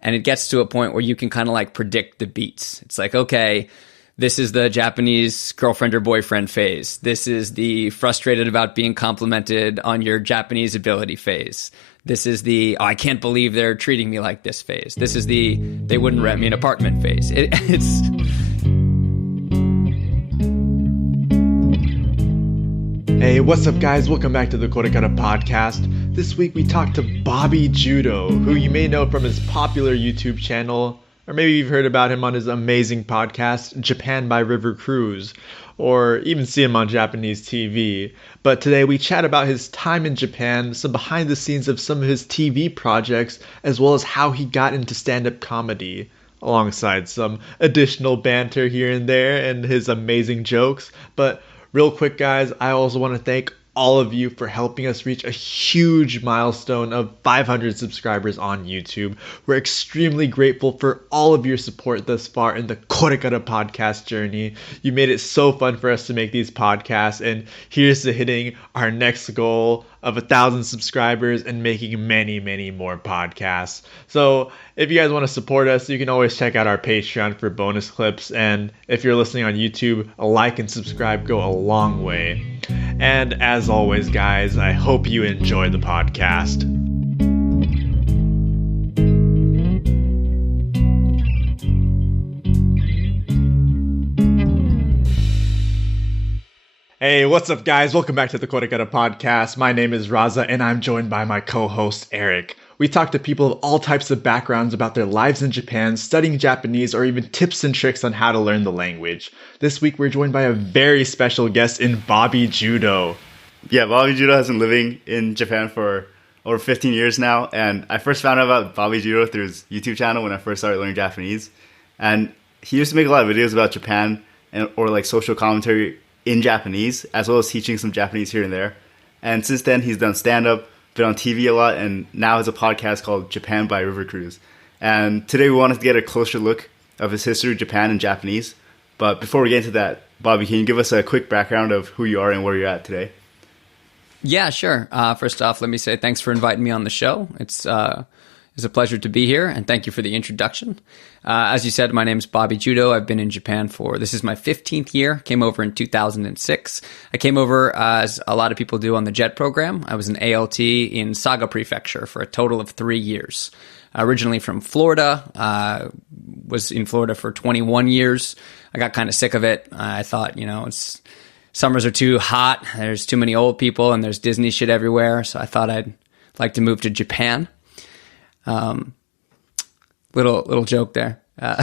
And it gets to a point where you can kind of like predict the beats. It's like, okay, this is the Japanese girlfriend or boyfriend phase. This is the frustrated about being complimented on your Japanese ability phase. This is the, oh, I can't believe they're treating me like this phase. This is the, they wouldn't rent me an apartment phase. It's... Hey, what's up guys? Welcome back to the KoreKara Podcast. This week we talked to Bobby Judo, who you may know from his popular YouTube channel, or maybe you've heard about him on his amazing podcast, Japan by River Cruise, or even see him on Japanese TV. But today we chat about his time in Japan, some behind the scenes of some of his TV projects, as well as how he got into stand-up comedy, alongside some additional banter here and there and his amazing jokes. But real quick, guys, I also want to thank all of you for helping us reach a huge milestone of 500 subscribers on YouTube. We're extremely grateful for all of your support thus far in the KoreKara Podcast journey. You made it so fun for us to make these podcasts, and here's to hitting our next goal of 1,000 subscribers and making many, many more podcasts. So if you guys want to support us, you can always check out our Patreon for bonus clips. And if you're listening on YouTube, a like and subscribe go a long way. And as always, guys, I hope you enjoy the podcast. Hey, what's up, guys? Welcome back to the KoreKara Podcast. My name is Raza, and I'm joined by my co-host, Eric. We talk to people of all types of backgrounds about their lives in Japan, studying Japanese, or even tips and tricks on how to learn the language. This week, we're joined by a very special guest in Bobby Judo. Yeah, Bobby Judo has been living in Japan for over 15 years now, and I first found out about Bobby Judo through his YouTube channel when I first started learning Japanese. And he used to make a lot of videos about Japan or like social commentary in Japanese, as well as teaching some Japanese here and there. And since then, he's done stand-up, been on TV a lot, and now has a podcast called Japan by River Cruise. And today we wanted to get a closer look of his history of Japan in Japanese. But before we get into that, Bobby, can you give us a quick background of who you are and where you're at today? Yeah, sure. First off, let me say thanks for inviting me on the show. It's a pleasure to be here, and thank you for the introduction. As you said, my name is Bobby Judo. I've been in Japan this is my 15th year. Came over in 2006. I came over, as a lot of people do, on the JET program. I was an ALT in Saga Prefecture for a total of 3 years. Originally from Florida, was in Florida for 21 years. I got kind of sick of it. I thought, summers are too hot. There's too many old people, and there's Disney shit everywhere. So I thought I'd like to move to Japan. Little joke there. But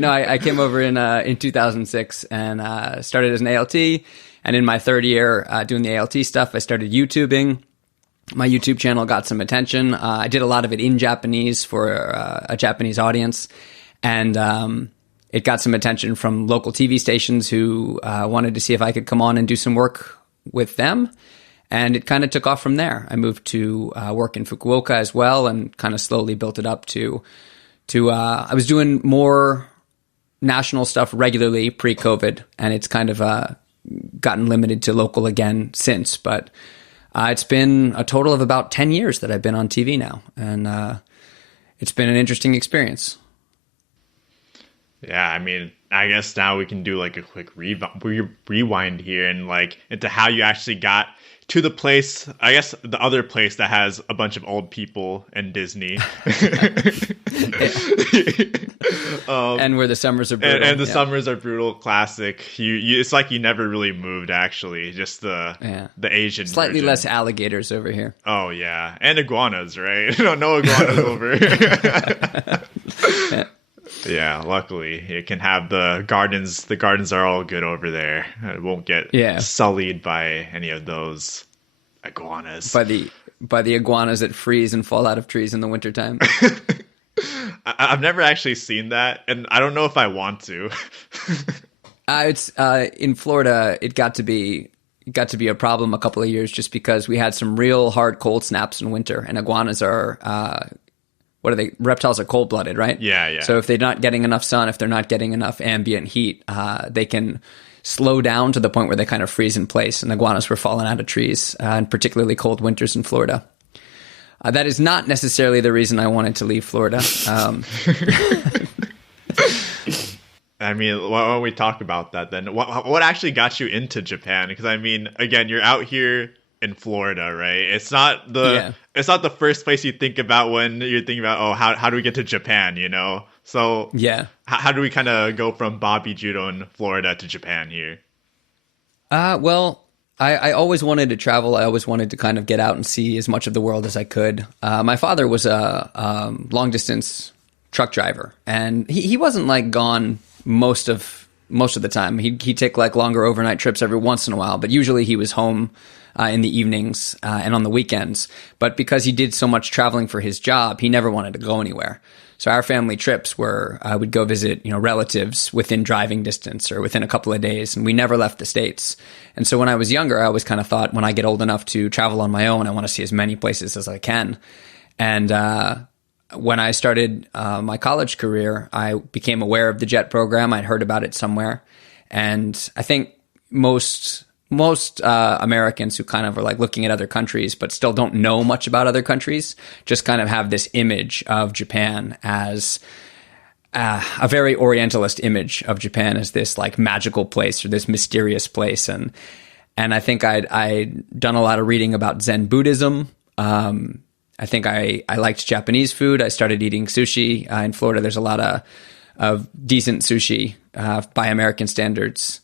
no, I came over in 2006 and started as an ALT. And in my third year doing the ALT stuff, I started YouTubing. My YouTube channel got some attention. I did a lot of it in Japanese for a Japanese audience. And it got some attention from local TV stations who wanted to see if I could come on and do some work with them. And it kind of took off from there. I moved to work in Fukuoka as well, and kind of slowly built it up to I was doing more national stuff regularly pre-COVID, and it's kind of gotten limited to local again since. But it's been a total of about 10 years that I've been on TV now, and it's been an interesting experience. Yeah, I mean, I guess now we can do like a quick rewind here and like into how you actually got to the place, I guess the other place that has a bunch of old people and Disney. And where the summers are brutal. And the summers are brutal, classic. You it's like you never really moved, actually. Just the Asian Slightly version. less alligators over here. Oh, yeah. And iguanas, right? No iguanas over. Yeah, luckily it can have the gardens. The gardens are all good over there. It won't get sullied by any of those iguanas. By the iguanas that freeze and fall out of trees in the wintertime. I've never actually seen that, and I don't know if I want to. It's in Florida. It got to be a problem a couple of years just because we had some real hard cold snaps in winter, and iguanas are. What are they? Reptiles are cold-blooded, right? Yeah. So if they're not getting enough sun, if they're not getting enough ambient heat, they can slow down to the point where they kind of freeze in place. And iguanas were falling out of trees, in particularly cold winters in Florida. That is not necessarily the reason I wanted to leave Florida. I mean, why don't we talk about that then? What actually got you into Japan? Because I mean, again, you're out here in Florida, right? It's not the first place you think about when you're thinking about, oh, how do we get to Japan, you know? So yeah, how do we kind of go from Bobby Judo in Florida to Japan here? Well, I always wanted to travel. I always wanted to kind of get out and see as much of the world as I could. My father was a long distance truck driver, and he wasn't like gone most of the time. He'd take like longer overnight trips every once in a while, but usually he was home in the evenings and on the weekends. But because he did so much traveling for his job, he never wanted to go anywhere. So our family trips were we'd go visit, relatives within driving distance or within a couple of days, and we never left the States. And so when I was younger, I always kind of thought, when I get old enough to travel on my own, I want to see as many places as I can. And when I started my college career, I became aware of the JET program. I'd heard about it somewhere. And I think most Americans who kind of are like looking at other countries but still don't know much about other countries just kind of have this image of Japan as a very Orientalist image of Japan as this like magical place or this mysterious place. And I think I'd done a lot of reading about Zen Buddhism. I think I liked Japanese food. I started eating sushi. In Florida, there's a lot of decent sushi by American standards.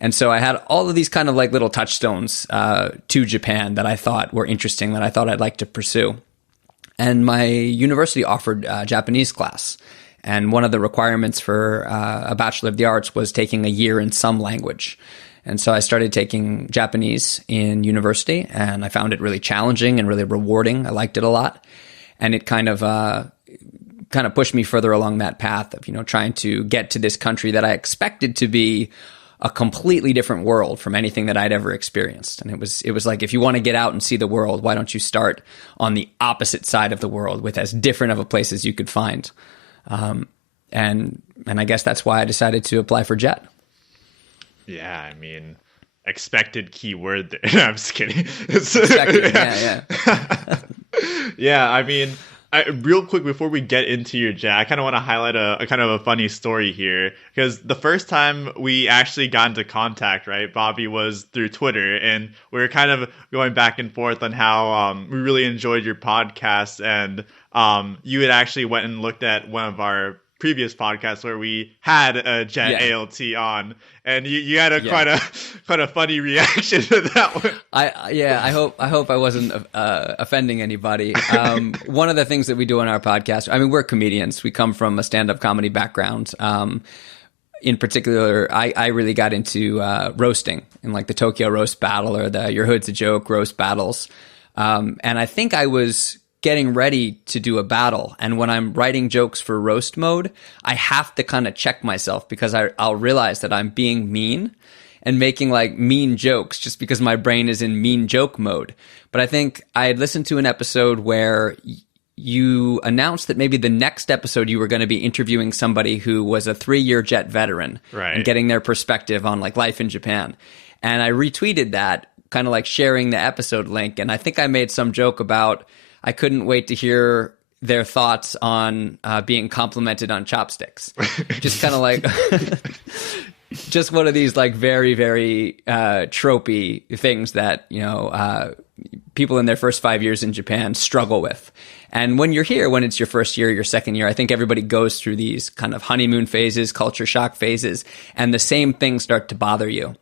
And so I had all of these kind of like little touchstones to Japan that I thought were interesting, that I thought I'd like to pursue. And my university offered a Japanese class. And one of the requirements for a Bachelor of the Arts was taking a year in some language. And so I started taking Japanese in university, and I found it really challenging and really rewarding. I liked it a lot. And it kind of pushed me further along that path of, trying to get to this country that I expected to be a completely different world from anything that I'd ever experienced. And it was like, if you want to get out and see the world, why don't you start on the opposite side of the world with as different of a place as you could find? And I guess that's why I decided to apply for JET. Yeah, I mean, expected keyword there. I'm just kidding. Expected, yeah. Yeah, I mean, real quick before we get into your JET, I kind of want to highlight a kind of a funny story here, because the first time we actually got into contact, right, Bobby, was through Twitter, and we were kind of going back and forth on how we really enjoyed your podcast, and you had actually went and looked at one of our previous podcasts where we had a JET ALT on, and you had quite a funny reaction to that one. I hope I wasn't offending anybody. One of the things that we do on our podcast, I mean, we're comedians. We come from a stand-up comedy background. In particular, I really got into roasting in like the Tokyo Roast Battle or the Your Hood's a Joke roast battles. And I think I was getting ready to do a battle, and when I'm writing jokes for roast mode, I have to kind of check myself, because I'll realize that I'm being mean and making like mean jokes just because my brain is in mean joke mode. But I think I had listened to an episode where you announced that maybe the next episode you were going to be interviewing somebody who was a 3-year JET veteran, right, and getting their perspective on like life in Japan. And I retweeted that, kind of like sharing the episode link, and I think I made some joke about I couldn't wait to hear their thoughts on being complimented on chopsticks. Just kind of like, just one of these like very, very tropey things that, people in their first 5 years in Japan struggle with. And when you're here, when it's your first year, your second year, I think everybody goes through these kind of honeymoon phases, culture shock phases, and the same things start to bother you.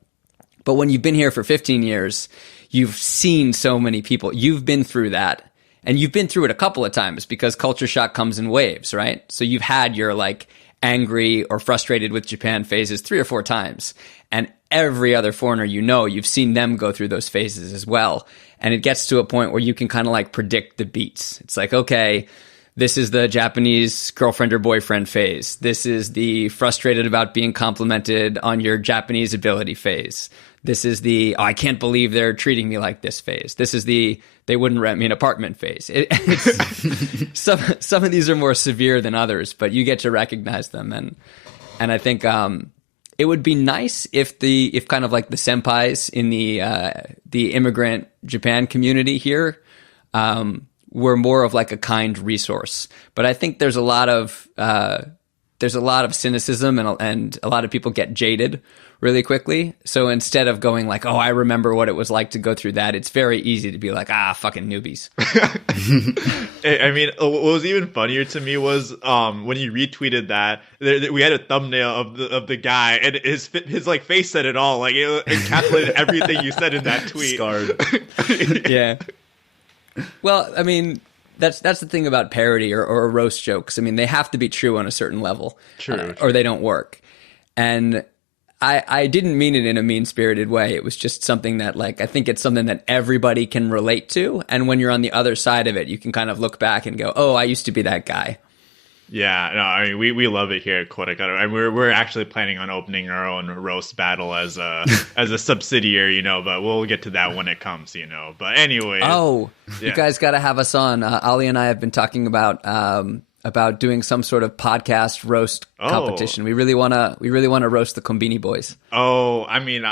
But when you've been here for 15 years, you've seen so many people, you've been through that. And you've been through it a couple of times, because culture shock comes in waves, right? So you've had your like angry or frustrated with Japan phases 3 or 4 times. And every other foreigner you've seen them go through those phases as well. And it gets to a point where you can kind of like predict the beats. It's like, okay, this is the Japanese girlfriend or boyfriend phase. This is the frustrated about being complimented on your Japanese ability phase. This is the, I can't believe they're treating me like this phase. This is the, they wouldn't rent me an apartment phase. Some of these are more severe than others, but you get to recognize them. And I think it would be nice if kind of like the senpais in the immigrant Japan community here were more of like a kind resource. But I think there's a lot of cynicism, and a lot of people get jaded really quickly. So instead of going like, oh, I remember what it was like to go through that, it's very easy to be like, fucking newbies. I mean, what was even funnier to me was when you retweeted that, we had a thumbnail of the guy, and his like face said it all. Like it encapsulated everything you said in that tweet. Scarred. Yeah. Well, I mean, that's the thing about parody or roast jokes. I mean, they have to be true on a certain level, or they don't work. And I didn't mean it in a mean-spirited way. It was just something that, like, I think it's something that everybody can relate to. And when you're on the other side of it, you can kind of look back and go, oh, I used to be that guy. Yeah, no, I mean, we love it here at KoreKara. I mean, we're actually planning on opening our own roast battle as a subsidiary, but we'll get to that when it comes, But anyway. Oh, yeah. You guys got to have us on. Ali and I have been talking about doing some sort of podcast roast competition. We really want to roast the Konbini boys. Oh, I mean,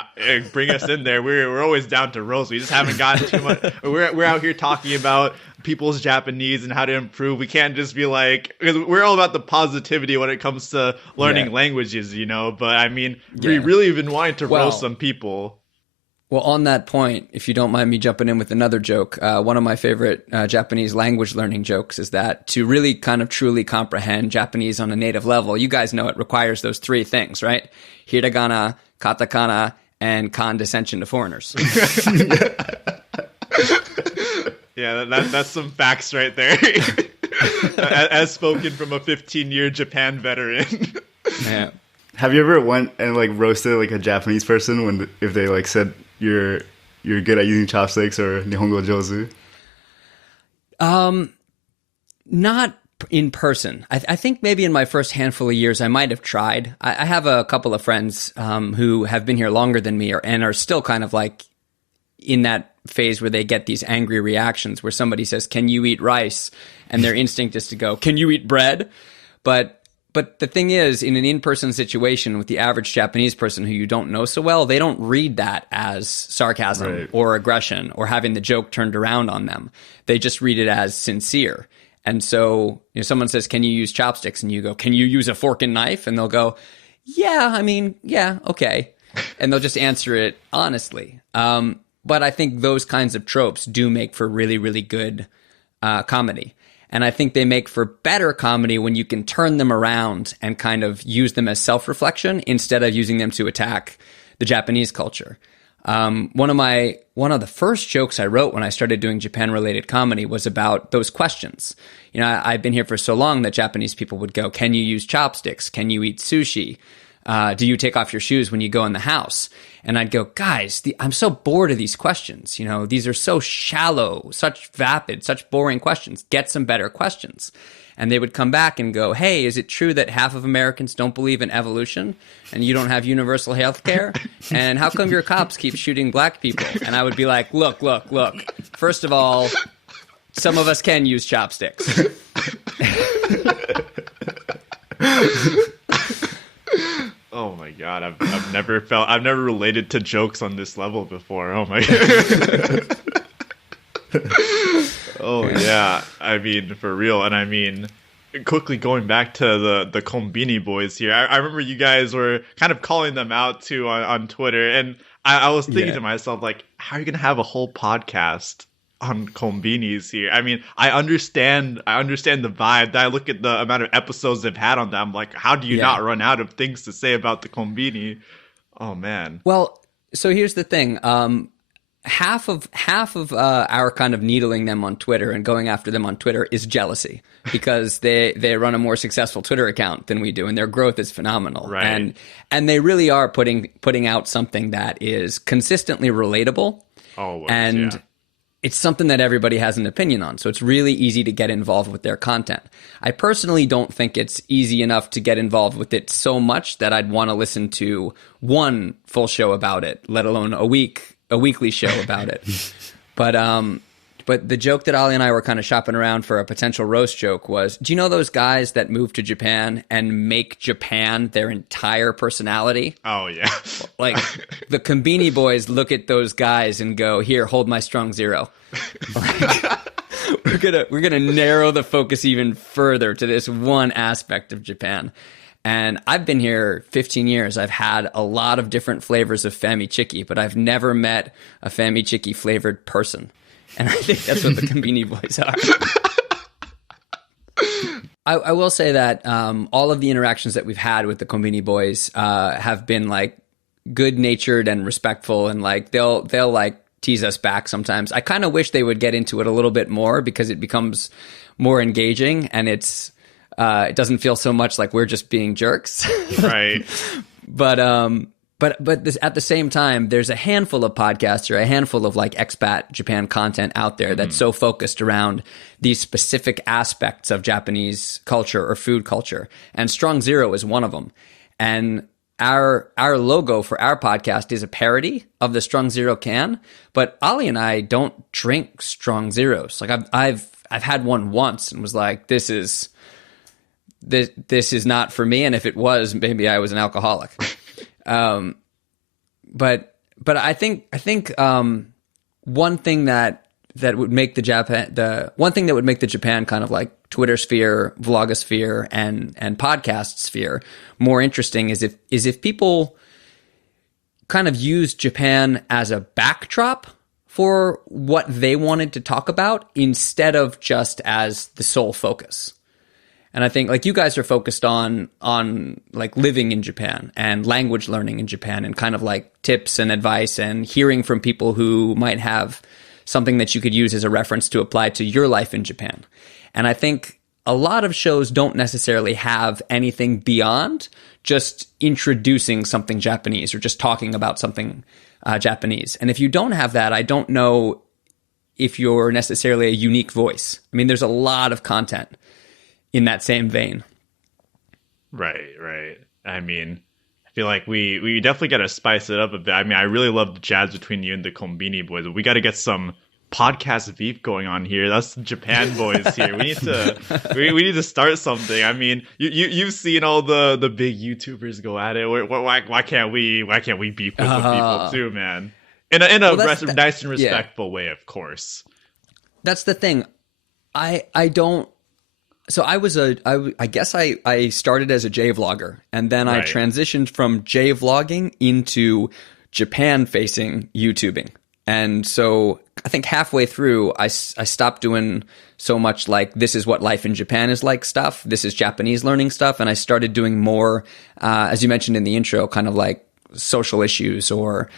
bring us in there. We're always down to roast. We just haven't gotten too much. We're out here talking about people's Japanese and how to improve. We can't just be like, because we're all about the positivity when it comes to learning languages, But I mean, we really have been wanting to roast some people. Well, on that point, if you don't mind me jumping in with another joke, one of my favorite Japanese language learning jokes is that to really kind of truly comprehend Japanese on a native level, you guys know it requires those three things, right? Hiragana, katakana, and condescension to foreigners. Yeah, that's some facts right there. As spoken from a 15-year Japan veteran. Yeah. Have you ever went and like roasted like a Japanese person if they like said you're good at using chopsticks or Nihongo Jozu? Not in person. I think maybe in my first handful of years I might have tried. I have a couple of friends who have been here longer than me and are still kind of like in that phase where they get these angry reactions where somebody says, "Can you eat rice?" and their instinct is to go, "Can you eat bread?" But the thing is, in an in-person situation with the average Japanese person who you don't know so well, they don't read that as sarcasm or aggression or having the joke turned around on them. They just read it as sincere. And so, someone says, "Can you use chopsticks?" And you go, "Can you use a fork and knife?" And they'll go, "Yeah, I mean, yeah, okay." And they'll just answer it honestly. But I think those kinds of tropes do make for really, really good comedy. And I think they make for better comedy when you can turn them around and kind of use them as self-reflection instead of using them to attack the Japanese culture. One of the first jokes I wrote when I started doing Japan-related comedy was about those questions. I've been here for so long that Japanese people would go, "Can you use chopsticks? Can you eat sushi? Do you take off your shoes when you go in the house?" And I'd go, "Guys, I'm so bored of these questions. These are so shallow, such vapid, such boring questions. Get some better questions." And they would come back and go, "Hey, is it true that half of Americans don't believe in evolution and you don't have universal health care? And how come your cops keep shooting black people?" And I would be like, look. First of all, some of us can use chopsticks. Oh my God, I've never related to jokes on this level before. Oh my God. Oh yeah, I mean, for real. And I mean, quickly going back to the Konbini boys here, I remember you guys were kind of calling them out too on Twitter, and I was thinking to myself, like, how are you gonna have a whole podcast on Konbinis here? I mean, I understand the vibe. I look at the amount of episodes they've had on them. Like, how do you not run out of things to say about the Konbini? Oh man. Well, so here's the thing. Half of our kind of needling them on Twitter and going after them on Twitter is jealousy, because they run a more successful Twitter account than we do, and their growth is phenomenal. Right. And they really are putting out something that is consistently relatable. Always, and it's something that everybody has an opinion on. So it's really easy to get involved with their content. I personally don't think it's easy enough to get involved with it so much that I'd want to listen to one full show about it, let alone a weekly show about it. But the joke that Ali and I were kind of shopping around for a potential roast joke was, do you know those guys that move to Japan and make Japan their entire personality? Oh, yeah. Like, the Konbini boys look at those guys and go, "Here, hold my strong zero." we're gonna narrow the focus even further to this one aspect of Japan. And I've been here 15 years. I've had a lot of different flavors of famichiki, but I've never met a famichiki flavored person. And I think that's what the Konbini Boys are. I will say that all of the interactions that we've had with the Konbini Boys have been like good natured and respectful, and like they'll like tease us back sometimes. I kind of wish they would get into it a little bit more because it becomes more engaging, and it doesn't feel so much like we're just being jerks. Right. But this, at the same time, there's a handful of podcasts or a handful of like expat Japan content out there that's so focused around these specific aspects of Japanese culture or food culture. And Strong Zero is one of them. And our logo for our podcast is a parody of the Strong Zero can, but Ali and I don't drink Strong Zeros. Like I've had one once and was like, this is not for me. And if it was, maybe I was an alcoholic. But I think one thing that would make the Japan kind of like Twitter sphere, vlogosphere, and podcast sphere more interesting is if people kind of use Japan as a backdrop for what they wanted to talk about instead of just as the sole focus. And I think like you guys are focused on like living in Japan and language learning in Japan and kind of like tips and advice and hearing from people who might have something that you could use as a reference to apply to your life in Japan. And I think a lot of shows don't necessarily have anything beyond just introducing something Japanese or just talking about something Japanese. And if you don't have that, I don't know if you're necessarily a unique voice. I mean, there's a lot of content in that same vein. Right. I mean, I feel like we definitely got to spice it up a bit. I mean, I really love the jazz between you and the Konbini Boys, but we got to get some podcast beef going on here. That's the Japan boys here. We need to start something. I mean, you've seen all the big YouTubers go at it. Why can't we beef with the people too, man? In a nice and respectful way, of course. That's the thing. I don't. So I guess I started as a J vlogger, and then I transitioned from J vlogging into Japan facing YouTubing. And so I think halfway through, I stopped doing so much like this is what life in Japan is like stuff. This is Japanese learning stuff. And I started doing more, as you mentioned in the intro, kind of like social issues or,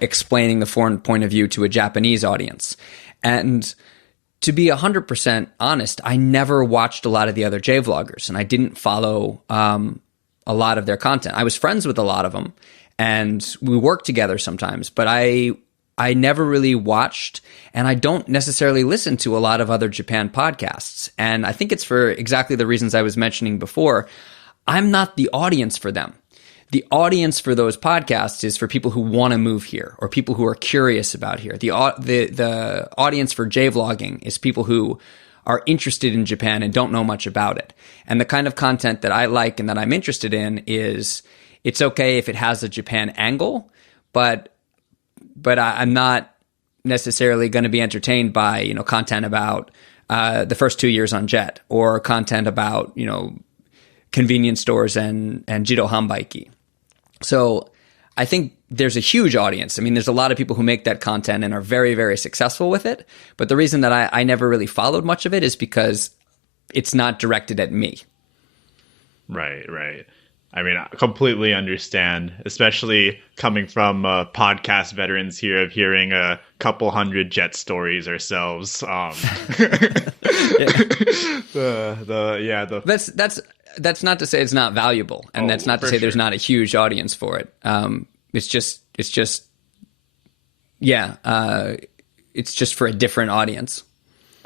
explaining the foreign point of view to a Japanese audience. And to be 100% honest, I never watched a lot of the other J vloggers, and I didn't follow a lot of their content. I was friends with a lot of them, and we worked together sometimes, but I never really watched, and I don't necessarily listen to a lot of other Japan podcasts. And I think it's for exactly the reasons I was mentioning before. I'm not the audience for them. The audience for those podcasts is for people who want to move here or people who are curious about here. The audience for J-vlogging is people who are interested in Japan and don't know much about it. And the kind of content that I like and that I'm interested in is it's okay if it has a Japan angle, but I'm not necessarily going to be entertained by, content about the first 2 years on Jet or content about, convenience stores and Jido Hanbaiki. So I think there's a huge audience. I mean, there's a lot of people who make that content and are very, very successful with it. But the reason that I never really followed much of it is because it's not directed at me. Right. I mean, I completely understand, especially coming from podcast veterans here of hearing a couple hundred Jet stories ourselves. That's not to say it's not valuable, and that's not to say there's not a huge audience for it. It's just for a different audience.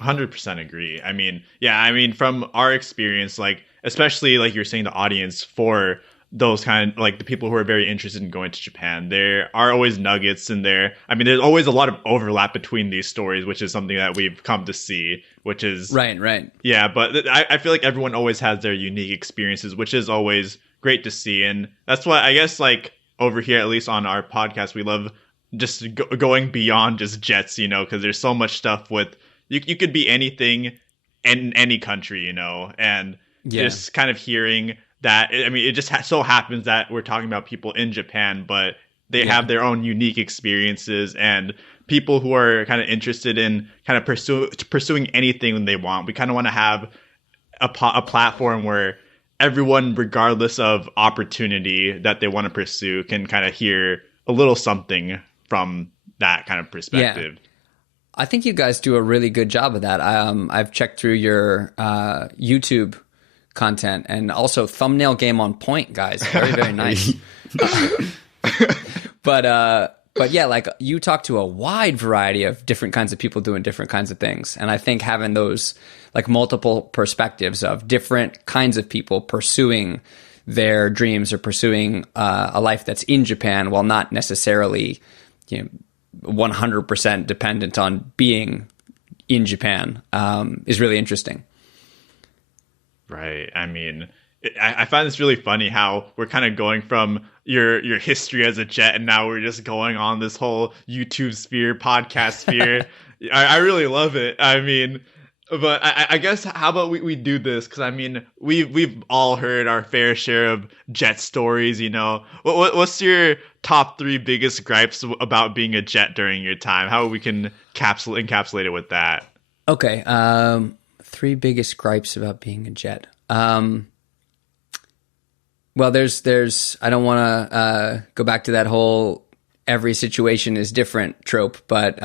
100% agree. I mean, from our experience, like, especially like you're saying, the audience for those kind of like the people who are very interested in going to Japan, there are always nuggets in there. I mean, there's always a lot of overlap between these stories, which is something that we've come to see, which is right. Yeah. But I feel like everyone always has their unique experiences, which is always great to see. And that's why I guess like over here, at least on our podcast, we love just going beyond just Jets, because there's so much stuff with you could be anything in any country, you know, and just kind of hearing that. I mean, it just so happens that we're talking about people in Japan, but they have their own unique experiences, and people who are kind of interested in kind of pursuing anything they want. We kind of want to have a platform where everyone, regardless of opportunity that they want to pursue, can kind of hear a little something from that kind of perspective. Yeah. I think you guys do a really good job of that. I've checked through your YouTube content, and also thumbnail game on point, guys. Very, very nice. But yeah, like you talk to a wide variety of different kinds of people doing different kinds of things. And I think having those like multiple perspectives of different kinds of people pursuing their dreams or pursuing a life that's in Japan while not necessarily, 100% dependent on being in Japan is really interesting. Right. I mean, I find this really funny how we're kind of going from your history as a Jet, and now we're just going on this whole YouTube sphere, podcast sphere. I really love it. I mean, but I guess how about we do this? Because I mean, we've all heard our fair share of Jet stories. You know, what's your top 3 biggest gripes about being a Jet during your time? How we can encapsulate it with that? Okay, 3 biggest gripes about being a Jet. Well, there's. I don't want to go back to that whole every situation is different trope, but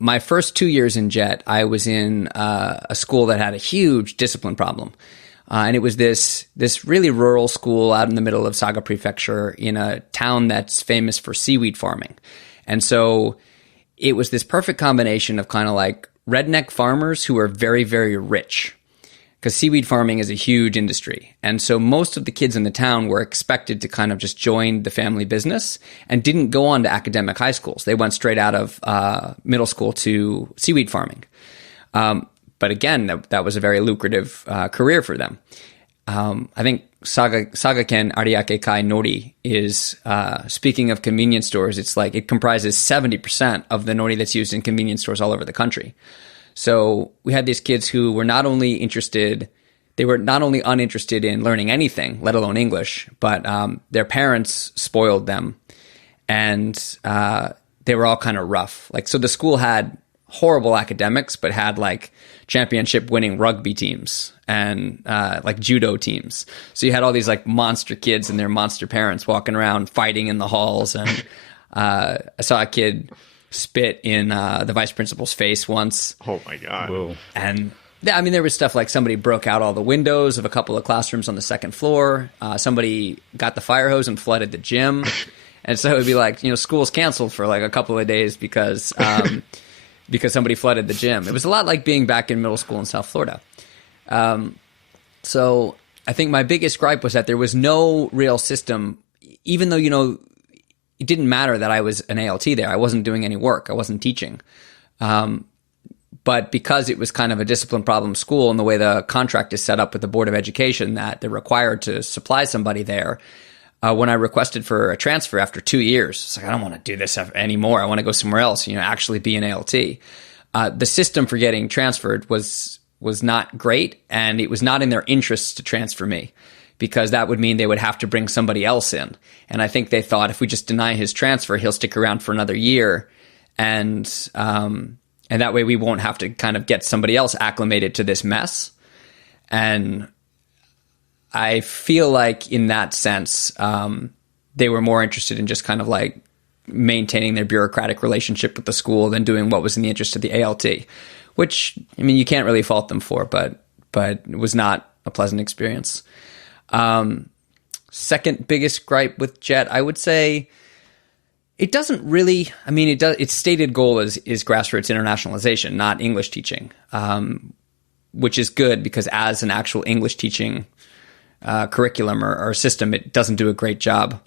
my first 2 years in Jet, I was in a school that had a huge discipline problem, and it was this really rural school out in the middle of Saga Prefecture in a town that's famous for seaweed farming, and so it was this perfect combination of kind of like redneck farmers who are very, very rich. Because seaweed farming is a huge industry. And so most of the kids in the town were expected to kind of just join the family business and didn't go on to academic high schools. They went straight out of middle school to seaweed farming. But again, that was a very lucrative career for them. I think Sagaken Ariake Kai Nori is, speaking of convenience stores, it's like it comprises 70% of the nori that's used in convenience stores all over the country. So we had these kids who were not only uninterested in learning anything, let alone English, but their parents spoiled them, and they were all kind of rough. Like, so the school had horrible academics, but had like championship winning rugby teams and like judo teams. So you had all these like monster kids and their monster parents walking around fighting in the halls. And I saw a kid spit in the vice principal's face once. Oh my God. Whoa. And I mean, there was stuff like somebody broke out all the windows of a couple of classrooms on the second floor. Somebody got the fire hose and flooded the gym. And so it would be like, school's canceled for like a couple of days because somebody flooded the gym. It was a lot like being back in middle school in South Florida. So I think my biggest gripe was that there was no real system, even though, it didn't matter that I was an ALT there. I wasn't doing any work. I wasn't teaching. But because it was kind of a discipline problem school, and the way the contract is set up with the Board of Education, that they're required to supply somebody there, when I requested for a transfer after 2 years, it's like, I don't want to do this anymore. I want to go somewhere else, actually be an ALT. The system for getting transferred was not great, and it was not in their interests to transfer me, because that would mean they would have to bring somebody else in. And I think they thought if we just deny his transfer, he'll stick around for another year. And that way we won't have to kind of get somebody else acclimated to this mess. And I feel like in that sense, they were more interested in just kind of like maintaining their bureaucratic relationship with the school than doing what was in the interest of the ALT, which, I mean, you can't really fault them for, but it was not a pleasant experience. Second biggest gripe with Jet, I would say it doesn't really, I mean, its stated goal is grassroots internationalization, not English teaching, which is good because as an actual English teaching curriculum or system, it doesn't do a great job.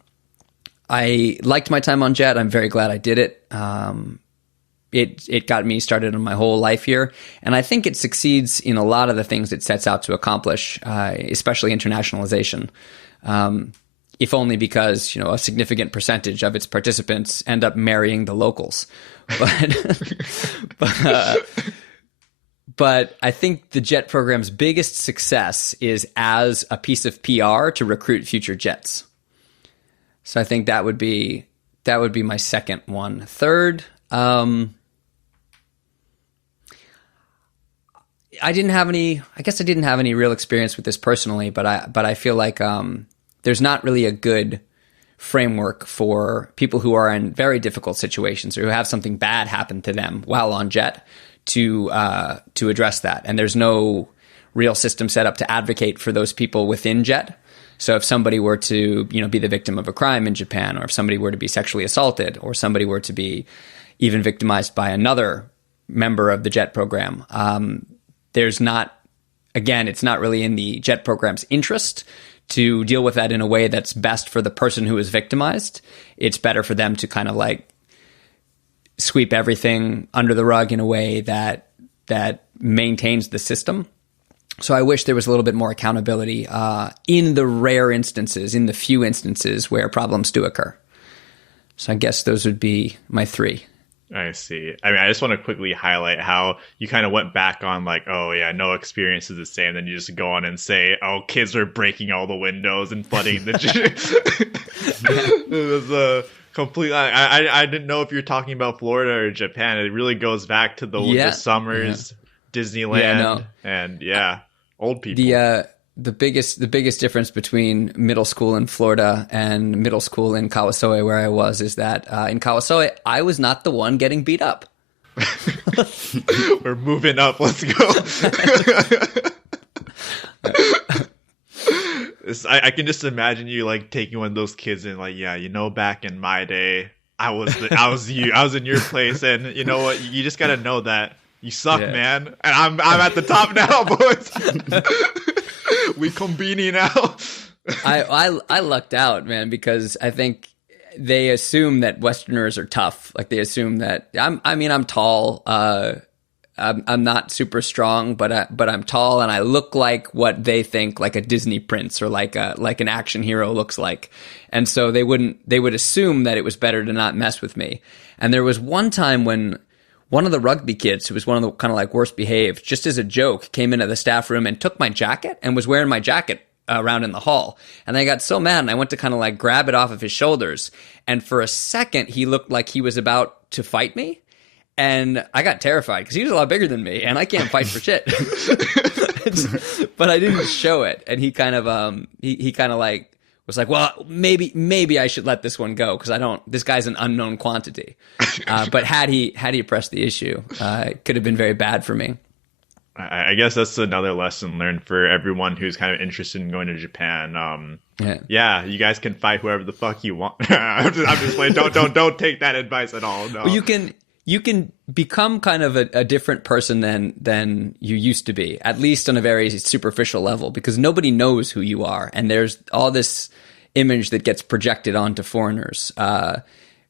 I liked my time on Jet. I'm very glad I did it. It got me started on my whole life here. And I think it succeeds in a lot of the things it sets out to accomplish, especially internationalization. If only because, a significant percentage of its participants end up marrying the locals. But I think the jet program's biggest success is as a piece of PR to recruit future jets. So I think that would be my second one. Third, I didn't have any real experience with this personally, but I feel like there's not really a good framework for people who are in very difficult situations or who have something bad happen to them while on jet to address that. And there's no real system set up to advocate for those people within jet. So if somebody were to, be the victim of a crime in Japan, or if somebody were to be sexually assaulted, or somebody were to be even victimized by another member of the jet program, it's not really in the jet program's interest to deal with that in a way that's best for the person who is victimized. It's better for them to kind of like sweep everything under the rug in a way that maintains the system. So I wish there was a little bit more accountability in the rare instances, in the few instances where problems do occur. So I guess those would be my three. I see. I mean, I just want to quickly highlight how you kind of went back on like, oh yeah, no experience is the same. Then you just go on and say, oh, kids are breaking all the windows and flooding the gym. It was a complete. I didn't know if you're talking about Florida or Japan. It really goes back to the summers, Disneyland, and old people. The biggest difference between middle school in Florida and middle school in Kawasoe, where I was, is that in Kawasoe, I was not the one getting beat up. We're moving up. Let's go. I can just imagine you like taking one of those kids and like, back in my day, I was you. I was in your place, and you know what? You just gotta know that you suck, man. And I'm at the top now, boys. We combini now. I lucked out, man, because I think they assume that Westerners are tough. Like they assume that I'm tall. I'm not super strong, but I'm tall, and I look like what they think like a Disney prince or like an action hero looks like. And so they would assume that it was better to not mess with me. And there was one time when one of the rugby kids, who was one of the kind of like worst behaved, just as a joke, came into the staff room and took my jacket and was wearing my jacket around in the hall. And I got so mad, and I went to kind of like grab it off of his shoulders. And for a second, he looked like he was about to fight me. And I got terrified because he was a lot bigger than me, and I can't fight for shit. But I didn't show it. And he kind of he kind of like was like, well, maybe I should let this one go because this guy's an unknown quantity. But had he pressed the issue, it could have been very bad for me. I guess that's another lesson learned for everyone who's kind of interested in going to Japan. You guys can fight whoever the fuck you want. I'm just playing. Don't take that advice at all. No. Well, you can become kind of a different person than you used to be, at least on a very superficial level, because nobody knows who you are, and there's all this image that gets projected onto foreigners,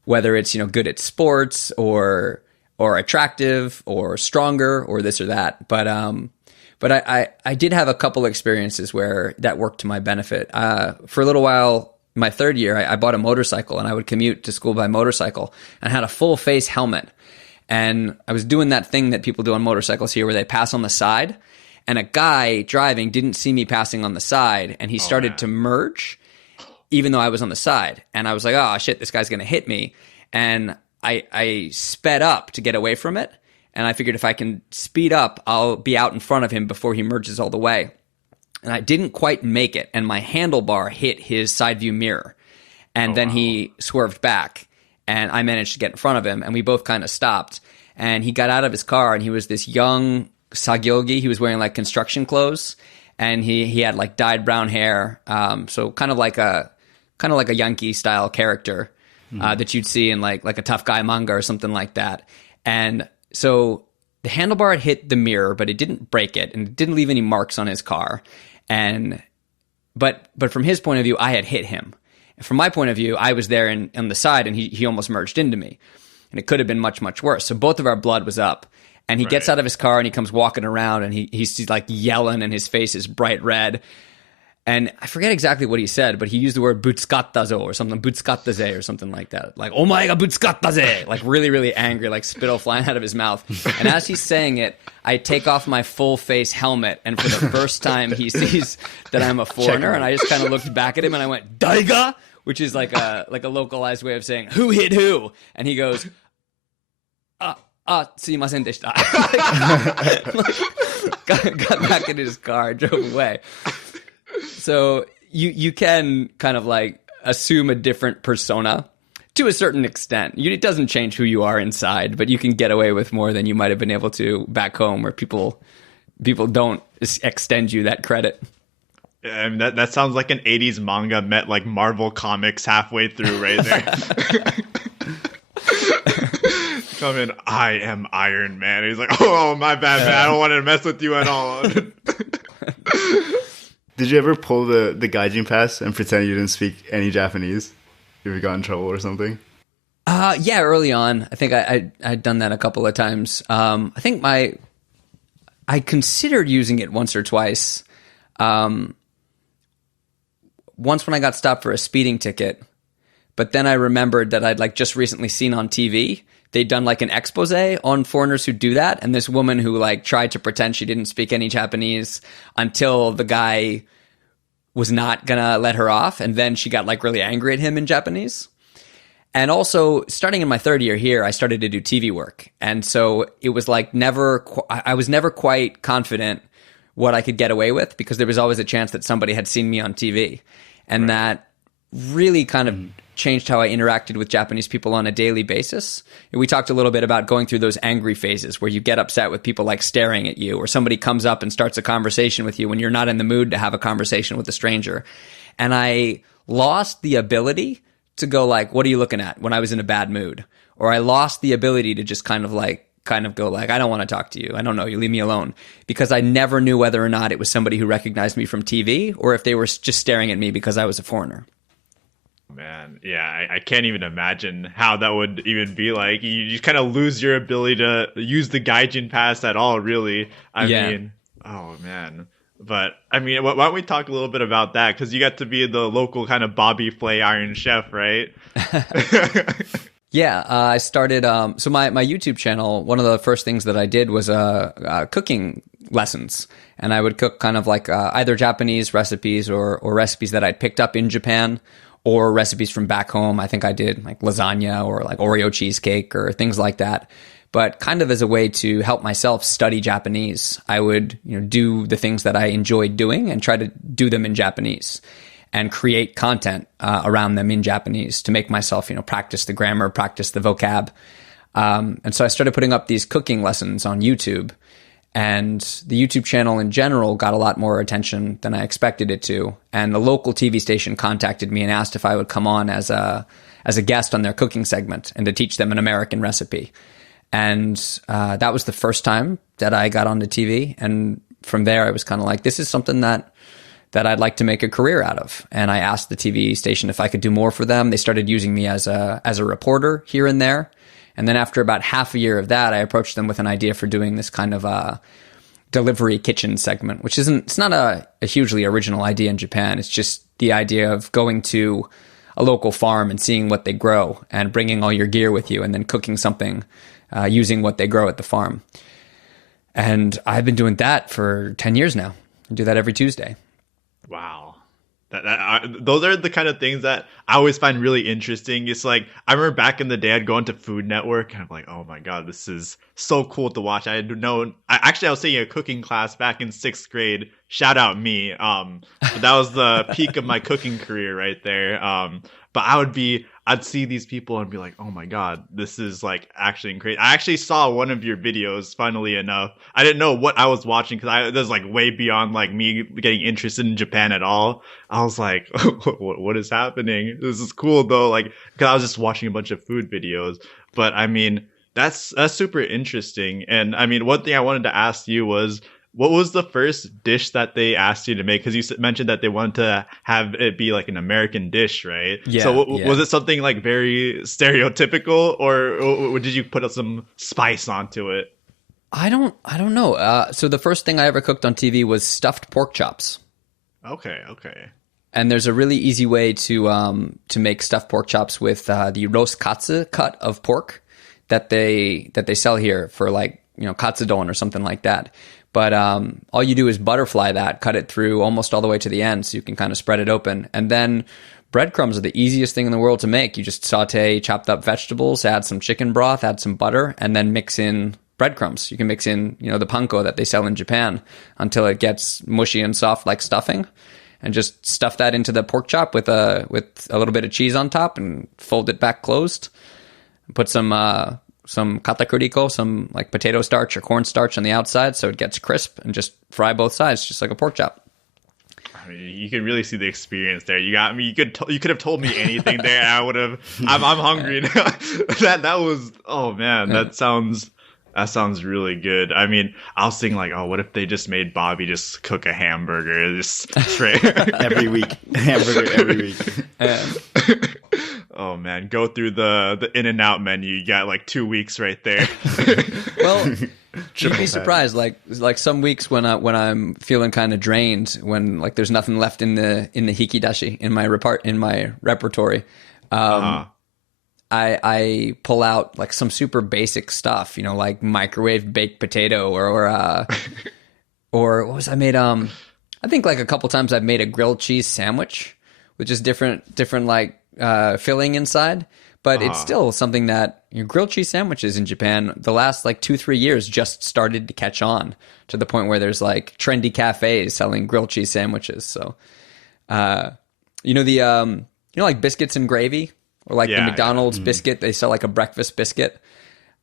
whether it's good at sports or attractive or stronger or this or that. But I did have a couple experiences where that worked to my benefit. For a little while, my third year, I bought a motorcycle, and I would commute to school by motorcycle, and had a full face helmet. And I was doing that thing that people do on motorcycles here where they pass on the side. And a guy driving didn't see me passing on the side, and he started to merge even though I was on the side. And I was like, oh, shit, this guy's going to hit me. And I sped up to get away from it. And I figured if I can speed up, I'll be out in front of him before he merges all the way. And I didn't quite make it, and my handlebar hit his side view mirror. And then he swerved back, and I managed to get in front of him, and we both kind of stopped. And he got out of his car, and he was this young sagyogi. He was wearing like construction clothes, and he had like dyed brown hair, so kind of like a Yankee style character that you'd see in like a tough guy manga or something like that. And so the handlebar had hit the mirror, but it didn't break it, and it didn't leave any marks on his car. But from his point of view, I had hit him. From my point of view, I was there on the side, and he almost merged into me. And it could have been much, much worse. So both of our blood was up. And he gets out of his car, and he comes walking around, and he's like yelling, and his face is bright red. And I forget exactly what he said, but he used the word butskattazo or something, butskattaze or something like that. Like, oh my god, butskattaze! Like really, really angry, like spittle flying out of his mouth. And as he's saying it, I take off my full face helmet, and for the first time he sees that I'm a foreigner, and I just kind of looked back at him and I went, Daiga? Which is like a localized way of saying, who hit who? And he goes, sumimasen deshita. Got back in his car, drove away. So you can kind of like assume a different persona to a certain extent. It doesn't change who you are inside, but you can get away with more than you might have been able to back home, where people don't extend you that credit. And that sounds like an 80s manga met like Marvel Comics halfway through right there. Come in, I am Iron Man. He's like, oh, my bad, man. I don't want to mess with you at all. Did you ever pull the gaijin pass and pretend you didn't speak any Japanese? You ever got in trouble or something? Yeah, early on. I think I'd done that a couple of times. I think I considered using it once or twice. Once when I got stopped for a speeding ticket, but then I remembered that I'd like just recently seen on TV, they'd done like an expose on foreigners who do that. And this woman who like tried to pretend she didn't speak any Japanese until the guy was not gonna let her off. And then she got like really angry at him in Japanese. And also starting in my third year here, I started to do TV work. And so it was like I was never quite confident what I could get away with, because there was always a chance that somebody had seen me on TV. And that really kind of changed how I interacted with Japanese people on a daily basis. And we talked a little bit about going through those angry phases where you get upset with people like staring at you, or somebody comes up and starts a conversation with you when you're not in the mood to have a conversation with a stranger. And I lost the ability to go like, what are you looking at, when I was in a bad mood? Or I lost the ability to just kind of go like, I don't want to talk to you. I don't know. You leave me alone. Because I never knew whether or not it was somebody who recognized me from TV or if they were just staring at me because I was a foreigner. Man, yeah, I can't even imagine how that would even be like. You kind of lose your ability to use the gaijin pass at all, really. I mean, oh, man. But, I mean, why don't we talk a little bit about that? Because you got to be the local kind of Bobby Flay Iron Chef, right? Yeah, I started, so my YouTube channel, one of the first things that I did was cooking lessons. And I would cook kind of like either Japanese recipes or recipes that I'd picked up in Japan, or recipes from back home. I think I did like lasagna or like Oreo cheesecake or things like that. But kind of as a way to help myself study Japanese, I would do the things that I enjoyed doing and try to do them in Japanese, and create content around them in Japanese to make myself, practice the grammar, practice the vocab. And so I started putting up these cooking lessons on YouTube, and the YouTube channel in general got a lot more attention than I expected it to. And the local TV station contacted me and asked if I would come on as a guest on their cooking segment and to teach them an American recipe. And that was the first time that I got onto TV. And from there, I was kind of like, this is something that I'd like to make a career out of. And I asked the TV station if I could do more for them. They started using me as a reporter here and there. And then after about half a year of that, I approached them with an idea for doing this kind of delivery kitchen segment, which it's not a hugely original idea in Japan. It's just the idea of going to a local farm and seeing what they grow and bringing all your gear with you and then cooking something using what they grow at the farm. And I've been doing that for 10 years now. I do that every Tuesday. Wow. Those are the kind of things that I always find really interesting. It's like, I remember back in the day, I'd go into Food Network and I'm like, oh my God, this is so cool to watch. I was taking a cooking class back in 6th grade. Shout out me. But that was the peak of my cooking career right there. But I'd see these people and be like, oh my God, this is like actually crazy. I actually saw one of your videos, funnily enough. I didn't know what I was watching because this is like way beyond like me getting interested in Japan at all. I was like, what is happening? This is cool though. Like, because I was just watching a bunch of food videos. But I mean, that's super interesting. And I mean, one thing I wanted to ask you was, what was the first dish that they asked you to make? Because you mentioned that they wanted to have it be like an American dish, right? Yeah. So was it something like very stereotypical, or did you put some spice onto it? I don't know. So the first thing I ever cooked on TV was stuffed pork chops. Okay. And there's a really easy way to make stuffed pork chops with the roskatsu cut of pork that they sell here for like, katsudon or something like that. But all you do is butterfly that, cut it through almost all the way to the end so you can kind of spread it open. And then breadcrumbs are the easiest thing in the world to make. You just saute chopped up vegetables, add some chicken broth, add some butter, and then mix in breadcrumbs. You can mix in, the panko that they sell in Japan until it gets mushy and soft like stuffing. And just stuff that into the pork chop with a little bit of cheese on top and fold it back closed. Put some katakuriko, some like potato starch or cornstarch on the outside so it gets crisp, and just fry both sides just like a pork chop. I mean, you could really see the experience there. You got me. You could have told me anything there. I would have. I'm hungry now. that was. Oh man, that sounds really good. I mean, I was thinking like, oh, what if they just made Bobby just cook a hamburger just straight every week? Hamburger every week. Oh man, go through the In-N-Out menu. You got like 2 weeks right there. Well, you'd be surprised. Like some weeks when I'm feeling kind of drained, when like there's nothing left in the hikidashi in my repertory. I pull out like some super basic stuff, like microwave baked potato or what was I made? I think like a couple times I've made a grilled cheese sandwich with just different like filling inside, but it's still something that grilled cheese sandwiches in Japan the last like 2-3 years just started to catch on to the point where there's like trendy cafes selling grilled cheese sandwiches. So, like biscuits and gravy. Or like the McDonald's biscuit, they sell like a breakfast biscuit.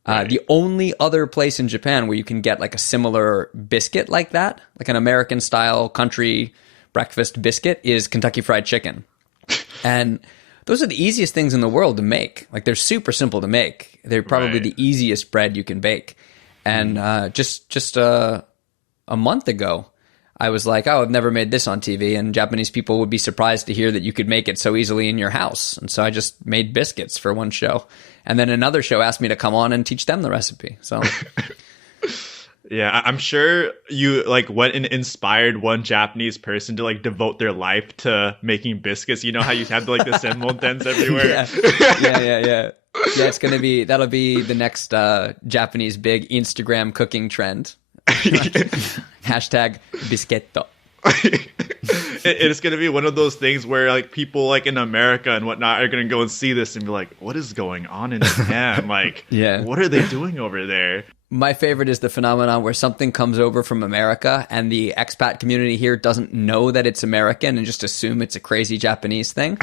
Right. The only other place in Japan where you can get like a similar biscuit like that, like an American style country breakfast biscuit, is Kentucky Fried Chicken. And those are the easiest things in the world to make. Like they're super simple to make. They're probably the easiest bread you can bake. And just a month ago, I was like, oh, I've never made this on TV, and Japanese people would be surprised to hear that you could make it so easily in your house. And so I just made biscuits for one show. And then another show asked me to come on and teach them the recipe. So yeah, I'm sure you like went and inspired one Japanese person to like devote their life to making biscuits. You know how you have like the senmontens everywhere? Yeah, that'll be the next Japanese big Instagram cooking trend. Hashtag biscuito. It's going to be one of those things where like people like in America and whatnot are going to go and see this and be like, what is going on in Japan? Like, what are they doing over there? My favorite is the phenomenon where something comes over from America and the expat community here doesn't know that it's American and just assume it's a crazy Japanese thing.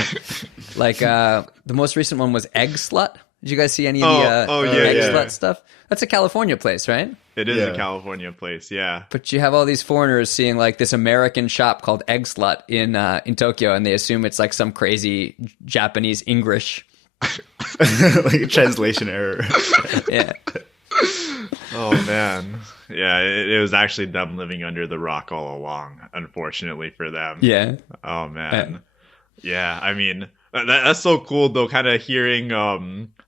Like the most recent one was Egg Slut. Did you guys see any of the Egg Slut stuff? That's a California place, right? It is a California place, yeah. But you have all these foreigners seeing like this American shop called Egg Slut in Tokyo, and they assume it's like some crazy Japanese English. Like a translation error. Yeah. Oh, man. Yeah, it was actually them living under the rock all along, unfortunately for them. Yeah. Oh, man. Yeah, I mean, that's so cool, though, kind of hearing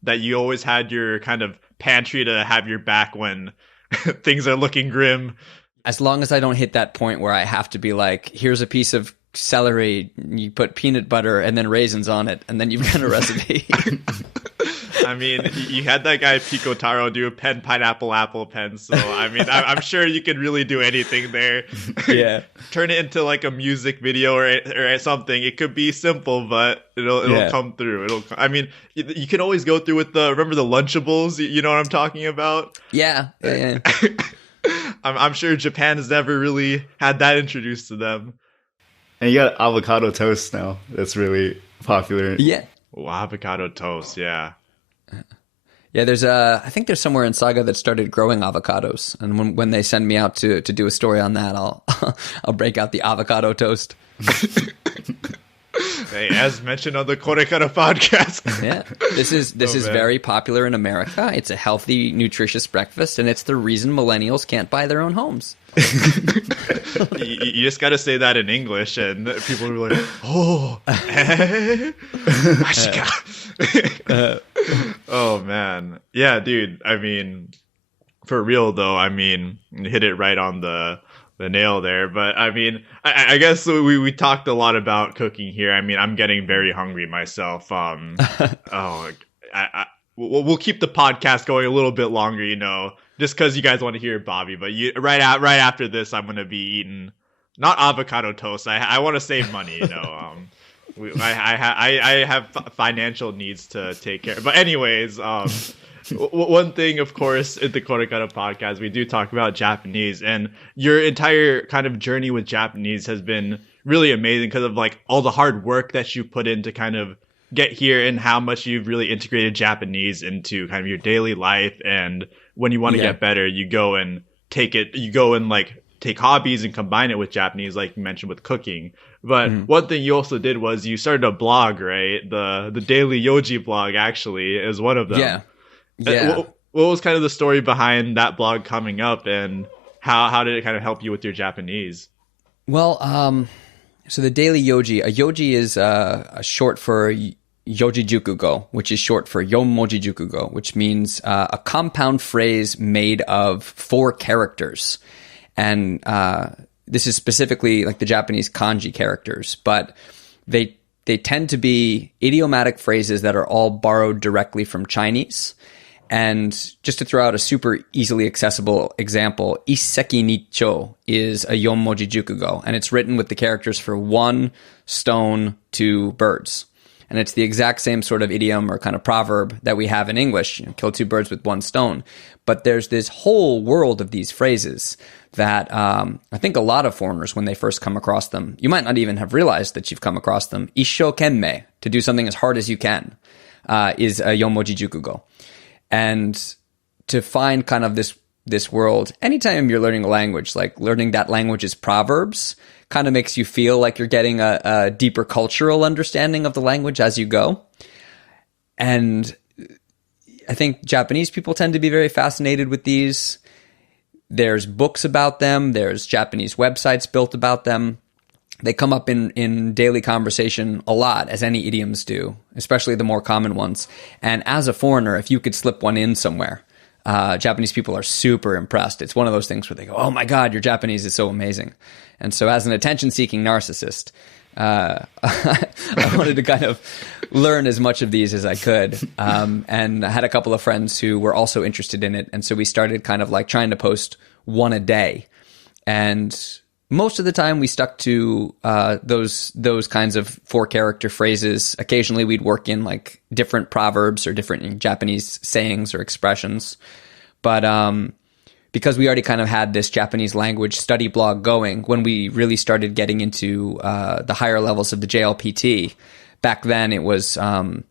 that you always had your kind of pantry to have your back when things are looking grim. As long as I don't hit that point where I have to be like, here's a piece of celery, you put peanut butter and then raisins on it, and then you've got a recipe. I mean, you had that guy Pico Taro do pen, pineapple, apple, pen. So, I mean, I'm sure you could really do anything there. Yeah. Turn it into like a music video or something. It could be simple, but it'll come through. I mean, you can always go through with remember the Lunchables? You know what I'm talking about? Yeah. I'm sure Japan has never really had that introduced to them. And you got avocado toast now. That's really popular. Yeah. Oh, avocado toast, yeah. Yeah, I think there's somewhere in Saga that started growing avocados, and when they send me out to do a story on that, I'll break out the avocado toast. Hey, as mentioned on the KoreKara podcast. Yeah, this is very popular in America. It's a healthy, nutritious breakfast, and it's the reason millennials can't buy their own homes. You just got to say that in English, and people will be like, "Oh, oh man, yeah, dude. I mean, for real though. I mean, hit it right on the the nail there. But I mean, I guess we talked a lot about cooking here. I mean, I'm getting very hungry myself. We'll keep the podcast going a little bit longer, just because you guys want to hear Bobby. But right after this, I'm gonna be eating not avocado toast. I want to save money, I have financial needs to take care of. But anyways, one thing, of course, in the KoreKara podcast, we do talk about Japanese, and your entire kind of journey with Japanese has been really amazing because of like all the hard work that you put in to kind of get here and how much you've really integrated Japanese into kind of your daily life. And when you want to get better, you go and take hobbies and combine it with Japanese, like you mentioned with cooking. But one thing you also did was you started a blog, right? The Daily Yoji blog actually is one of them. Yeah. What was kind of the story behind that blog coming up, and how did it kind of help you with your Japanese? Well, so the Daily Yoji, a yoji is a short for Yoji Jukugo, which is short for Yonmoji Jukugo, which means a compound phrase made of 4 characters. And this is specifically like the Japanese kanji characters, but they tend to be idiomatic phrases that are all borrowed directly from Chinese. And just to throw out a super easily accessible example, Isseki Nicho is a Yonmoji Jukugo, and it's written with the characters for 1 stone, 2 birds. And it's the exact same sort of idiom or kind of proverb that we have in English, kill 2 birds with 1 stone. But there's this whole world of these phrases that I think a lot of foreigners, when they first come across them, you might not even have realized that you've come across them. Isshokenmei, to do something as hard as you can, is a Yonmoji Jukugo. And to find kind of this world, anytime you're learning a language, like learning that language's proverbs, kind of makes you feel like you're getting a deeper cultural understanding of the language as you go. And I think Japanese people tend to be very fascinated with these. There's books about them. There's Japanese websites built about them. They come up in daily conversation a lot, as any idioms do, especially the more common ones. And as a foreigner, if you could slip one in somewhere, Japanese people are super impressed. It's one of those things where they go, "Oh my God, your Japanese is so amazing." And so as an attention-seeking narcissist, I wanted to kind of learn as much of these as I could. And I had a couple of friends who were also interested in it. And so we started kind of like trying to post one a day. And most of the time we stuck to those kinds of 4-character phrases. Occasionally we'd work in like different proverbs or different Japanese sayings or expressions. But because we already kind of had this Japanese language study blog going, when we really started getting into the higher levels of the JLPT, back then it was Nikyu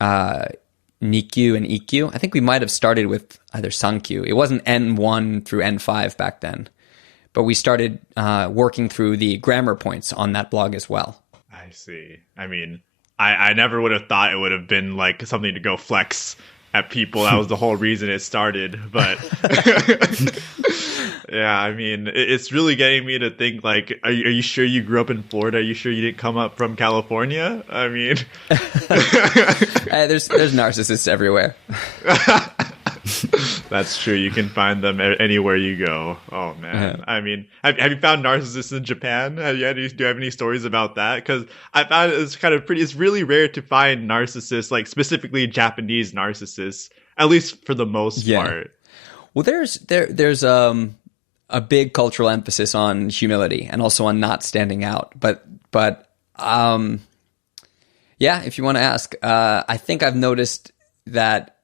and EQ. I think we might have started with either Sankyu. It wasn't N1 through N5 back then. But we started working through the grammar points on that blog as well. I see. I mean, I never would have thought it would have been like something to go flex at people. That was the whole reason it started. But yeah, I mean, it's really getting me to think like, are you sure you grew up in Florida? Are you sure you didn't come up from California? I mean, there's narcissists everywhere. That's true. You can find them anywhere you go. Oh man. I mean, have you found narcissists in Japan? Do you have any stories about that? Because I found it's really rare to find narcissists, like specifically Japanese narcissists, at least for the most part. Well, there's a big cultural emphasis on humility and also on not standing out. But yeah, if you want to ask, I think I've noticed that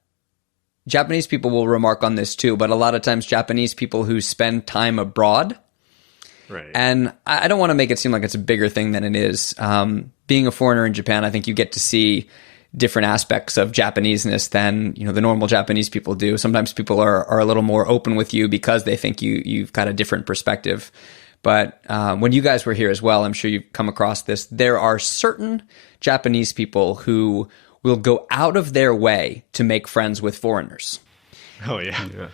Japanese people will remark on this too, but a lot of times Japanese people who spend time abroad, right? And I don't want to make it seem like it's a bigger thing than it is. Being a foreigner in Japan, I think you get to see different aspects of Japaneseness than the normal Japanese people do. Sometimes people are a little more open with you because they think you've got a different perspective. But when you guys were here as well, I'm sure you've come across this. There are certain Japanese people who will go out of their way to make friends with foreigners. Oh, yeah.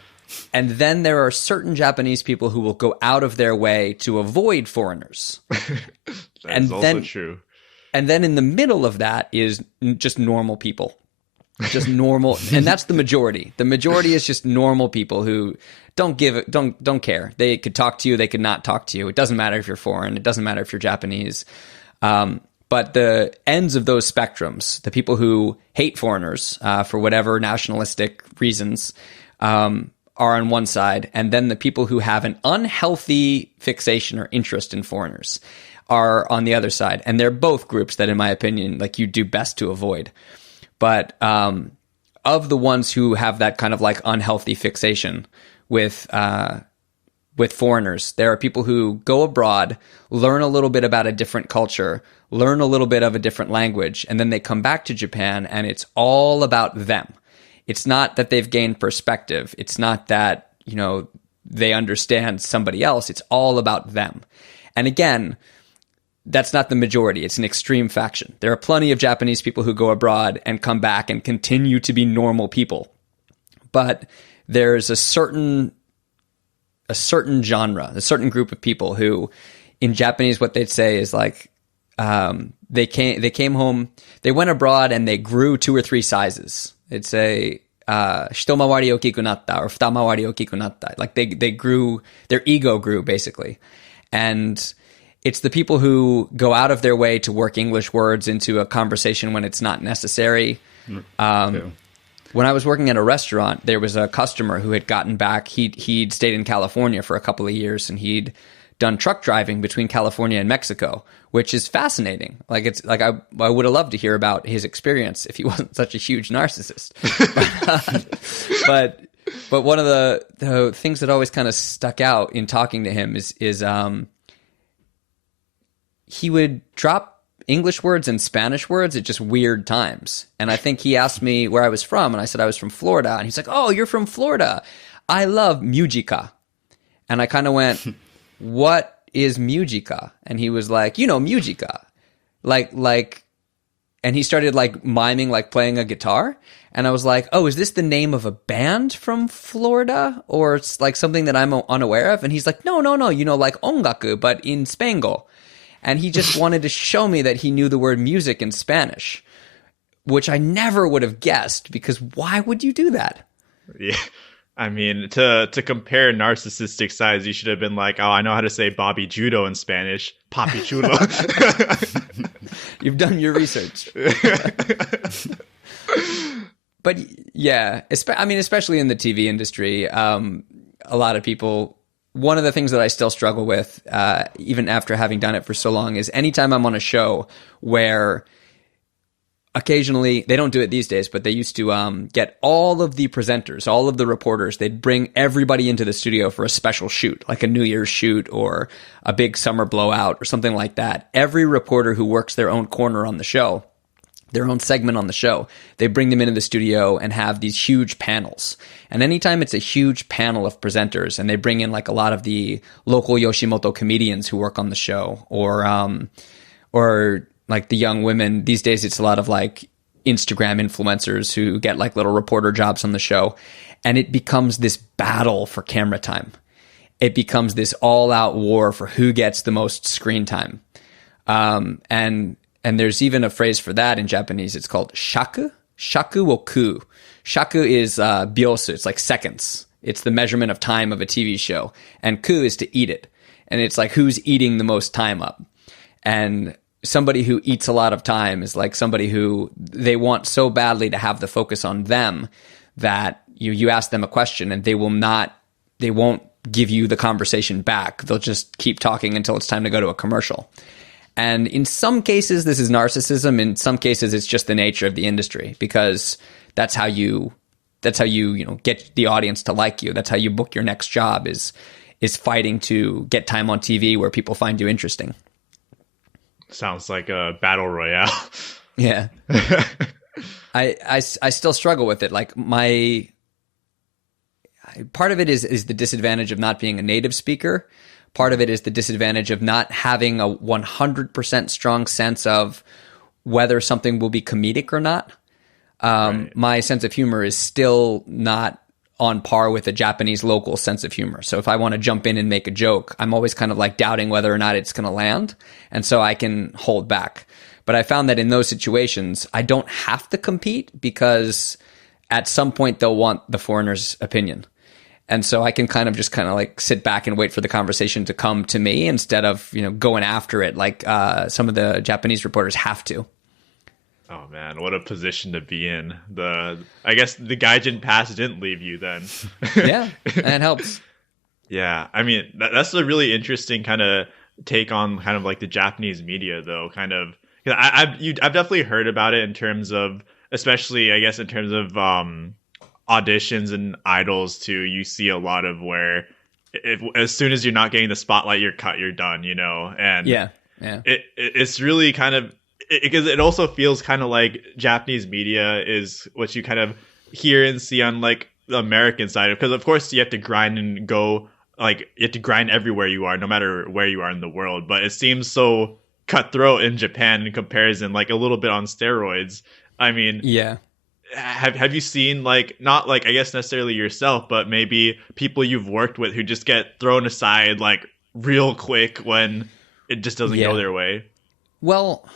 And then there are certain Japanese people who will go out of their way to avoid foreigners. That's also true. And then in the middle of that is just normal people. just normal. And that's the majority. The majority is just normal people who don't care. They could talk to you. They could not talk to you. It doesn't matter if you're foreign. It doesn't matter if you're Japanese. But the ends of those spectrums, the people who hate foreigners for whatever nationalistic reasons, are on one side. And then the people who have an unhealthy fixation or interest in foreigners are on the other side. And they're both groups that, in my opinion, like you do best to avoid. But of the ones who have that kind of like unhealthy fixation with foreigners, there are people who go abroad, learn a little bit about a different culture, learn a little bit of a different language, and then they come back to Japan and it's all about them. It's not that they've gained perspective. It's not that, you know, they understand somebody else. It's all about them. And again, that's not the majority. It's an extreme faction. There are plenty of Japanese people who go abroad and come back and continue to be normal people. But there's a certain genre, a certain group of people who, in Japanese, what they'd say is like, they came home, they went abroad and they grew 2 or 3 sizes. They'd say, shitomawari okiku natta or futamawari okiku natta. Like they grew, their ego grew basically. And it's the people who go out of their way to work English words into a conversation when it's not necessary. When I was working at a restaurant, there was a customer who had gotten back. He'd stayed in California for a couple of years, and he'd done truck driving between California and Mexico, which is fascinating. Like it's like I would have loved to hear about his experience if he wasn't such a huge narcissist. but one of the things that always kind of stuck out in talking to him is he would drop English words and Spanish words at just weird times. And I think he asked me where I was from, and I said I was from Florida. And he's like, "Oh, you're from Florida. I love musica." And I kind of went, "What is musica?" And he was like, "You know, musica." Like, and he started like miming, like playing a guitar. And I was like, "Oh, is this the name of a band from Florida? Or it's like something that I'm unaware of?" And he's like, no, you know, like ongaku, but in Spangle. And he just wanted to show me that he knew the word music in Spanish, which I never would have guessed, because why would you do that? Yeah. I mean, to compare narcissistic size, you should have been like, "Oh, I know how to say Bobby Judo in Spanish. Papi Chulo." You've done your research. But yeah, I mean, especially in the TV industry, a lot of people... One of the things that I still struggle with, even after having done it for so long, is anytime I'm on a show where occasionally, they don't do it these days, but they used to get all of the presenters, all of the reporters, they'd bring everybody into the studio for a special shoot, like a New Year's shoot or a big summer blowout or something like that. Every reporter who works their own corner on the show, their own segment on the show, they bring them into the studio and have these huge panels. And anytime it's a huge panel of presenters and they bring in like a lot of the local Yoshimoto comedians who work on the show, or like the young women, these days it's a lot of like Instagram influencers who get like little reporter jobs on the show. And it becomes this battle for camera time. It becomes this all out war for who gets the most screen time. And there's even a phrase for that in Japanese. It's called shaku. Shaku wo ku. Shaku is byosu. It's like seconds. It's the measurement of time of a TV show. And ku is to eat it. And it's like who's eating the most time up. And somebody who eats a lot of time is like somebody who they want so badly to have the focus on them that you ask them a question and they won't give you the conversation back. They'll just keep talking until it's time to go to a commercial. And in some cases, this is narcissism. In some cases, it's just the nature of the industry, because that's how you get the audience to like you. That's how you book your next job is fighting to get time on TV where people find you interesting. Sounds like a battle royale. Yeah. I still struggle with it. Like part of it is the disadvantage of not being a native speaker. Part of it is the disadvantage of not having a 100% strong sense of whether something will be comedic or not. Right. My sense of humor is still not on par with a Japanese local sense of humor. So if I want to jump in and make a joke, I'm always kind of like doubting whether or not it's going to land. And so I can hold back. But I found that in those situations, I don't have to compete because at some point they'll want the foreigner's opinion. And so I can kind of like sit back and wait for the conversation to come to me instead of, going after it like some of the Japanese reporters have to. Oh man, what a position to be in. I guess the Gaijin pass didn't leave you then. Yeah, and it helps. Yeah, I mean, that's a really interesting kind of take on kind of like the Japanese media, though. Kind of, 'cause I've definitely heard about it in terms of, especially I guess in terms of auditions and idols too. You see a lot of where as soon as you're not getting the spotlight, you're cut, you're done, and yeah. It's really kind of. Because it also feels kind of like Japanese media is what you kind of hear and see on like the American side. Because of course you have to grind and go, like you have to grind everywhere you are, no matter where you are in the world. But it seems so cutthroat in Japan in comparison, like a little bit on steroids. I mean, yeah. Have you seen like, not like I guess necessarily yourself, but maybe people you've worked with who just get thrown aside like real quick when it just doesn't go their way? Well,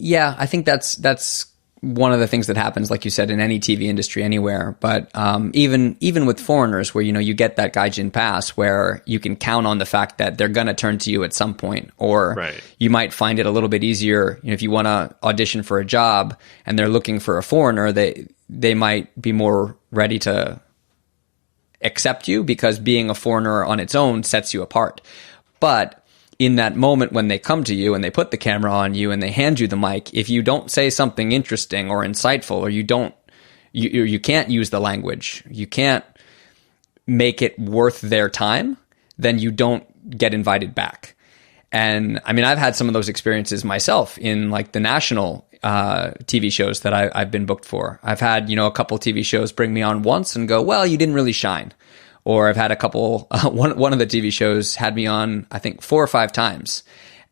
yeah, I think that's one of the things that happens, like you said, in any TV industry anywhere. But even with foreigners, where you get that gaijin pass, where you can count on the fact that they're gonna turn to you at some point, or you might find it a little bit easier. If you want to audition for a job and they're looking for a foreigner, they might be more ready to accept you because being a foreigner on its own sets you apart. But in that moment when they come to you and they put the camera on you and they hand you the mic, if you don't say something interesting or insightful, or you can't use the language, you can't make it worth their time, then you don't get invited back. And I mean, I've had some of those experiences myself in like the national TV shows that I've been booked for. I've had, a couple TV shows bring me on once and go, well, you didn't really shine. Or I've had a couple, one of the TV shows had me on, I think, 4 or 5 times.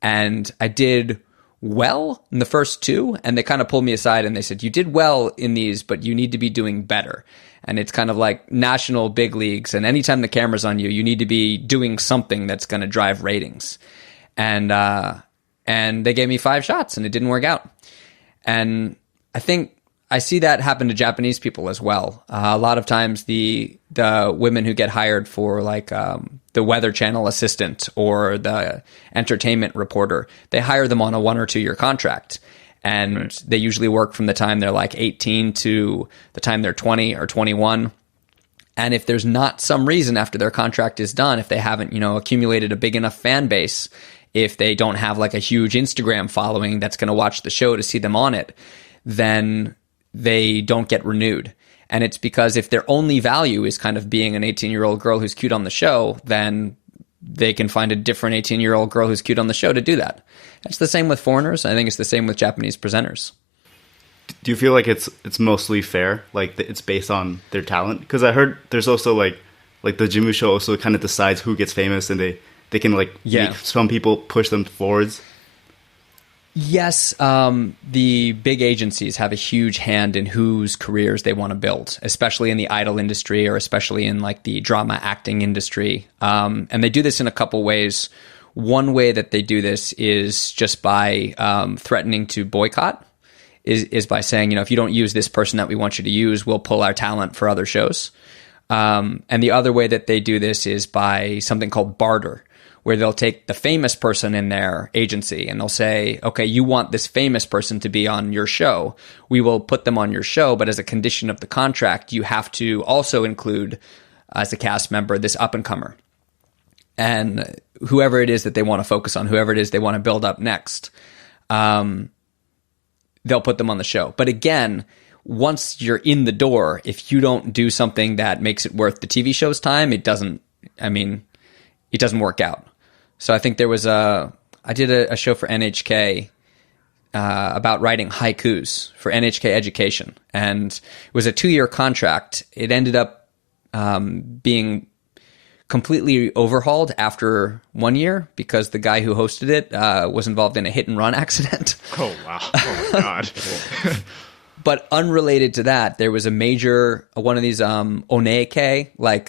And I did well in the first 2. And they kind of pulled me aside and they said, you did well in these, but you need to be doing better. And it's kind of like national big leagues. And anytime the camera's on you, you need to be doing something that's going to drive ratings. And they gave me 5 shots and it didn't work out. And I think I see that happen to Japanese people as well. A lot of times the women who get hired for like the Weather Channel assistant or the entertainment reporter, they hire them on a 1 or 2 year contract. And they usually work from the time they're like 18 to the time they're 20 or 21. And if there's not some reason after their contract is done, if they haven't, accumulated a big enough fan base, if they don't have like a huge Instagram following that's going to watch the show to see them on it, then they don't get renewed. And it's because if their only value is kind of being an 18-year-old girl who's cute on the show, then they can find a different 18-year-old girl who's cute on the show to do that. It's the same with foreigners. I think it's the same with Japanese presenters. Do you feel like it's mostly fair? Like it's based on their talent? Because I heard there's also like the Jimusho also kind of decides who gets famous, and they can make some people push them forwards. Yes, the big agencies have a huge hand in whose careers they want to build, especially in the idol industry or especially in like the drama acting industry. And they do this in a couple ways. One way that they do this is just by threatening to boycott, is by saying, if you don't use this person that we want you to use, we'll pull our talent for other shows. And the other way that they do this is by something called barter, where they'll take the famous person in their agency and they'll say, okay, you want this famous person to be on your show. We will put them on your show, but as a condition of the contract, you have to also include as a cast member this up-and-comer. And whoever it is that they want to focus on, whoever it is they want to build up next, they'll put them on the show. But again, once you're in the door, if you don't do something that makes it worth the TV show's time, it doesn't work out. So I think I did a show for NHK about writing haikus for NHK Education. And it was a 2-year contract. It ended up being completely overhauled after 1 year because the guy who hosted it was involved in a hit and run accident. Oh, wow. Oh, my God. But unrelated to that, there was a major one of these oneke, like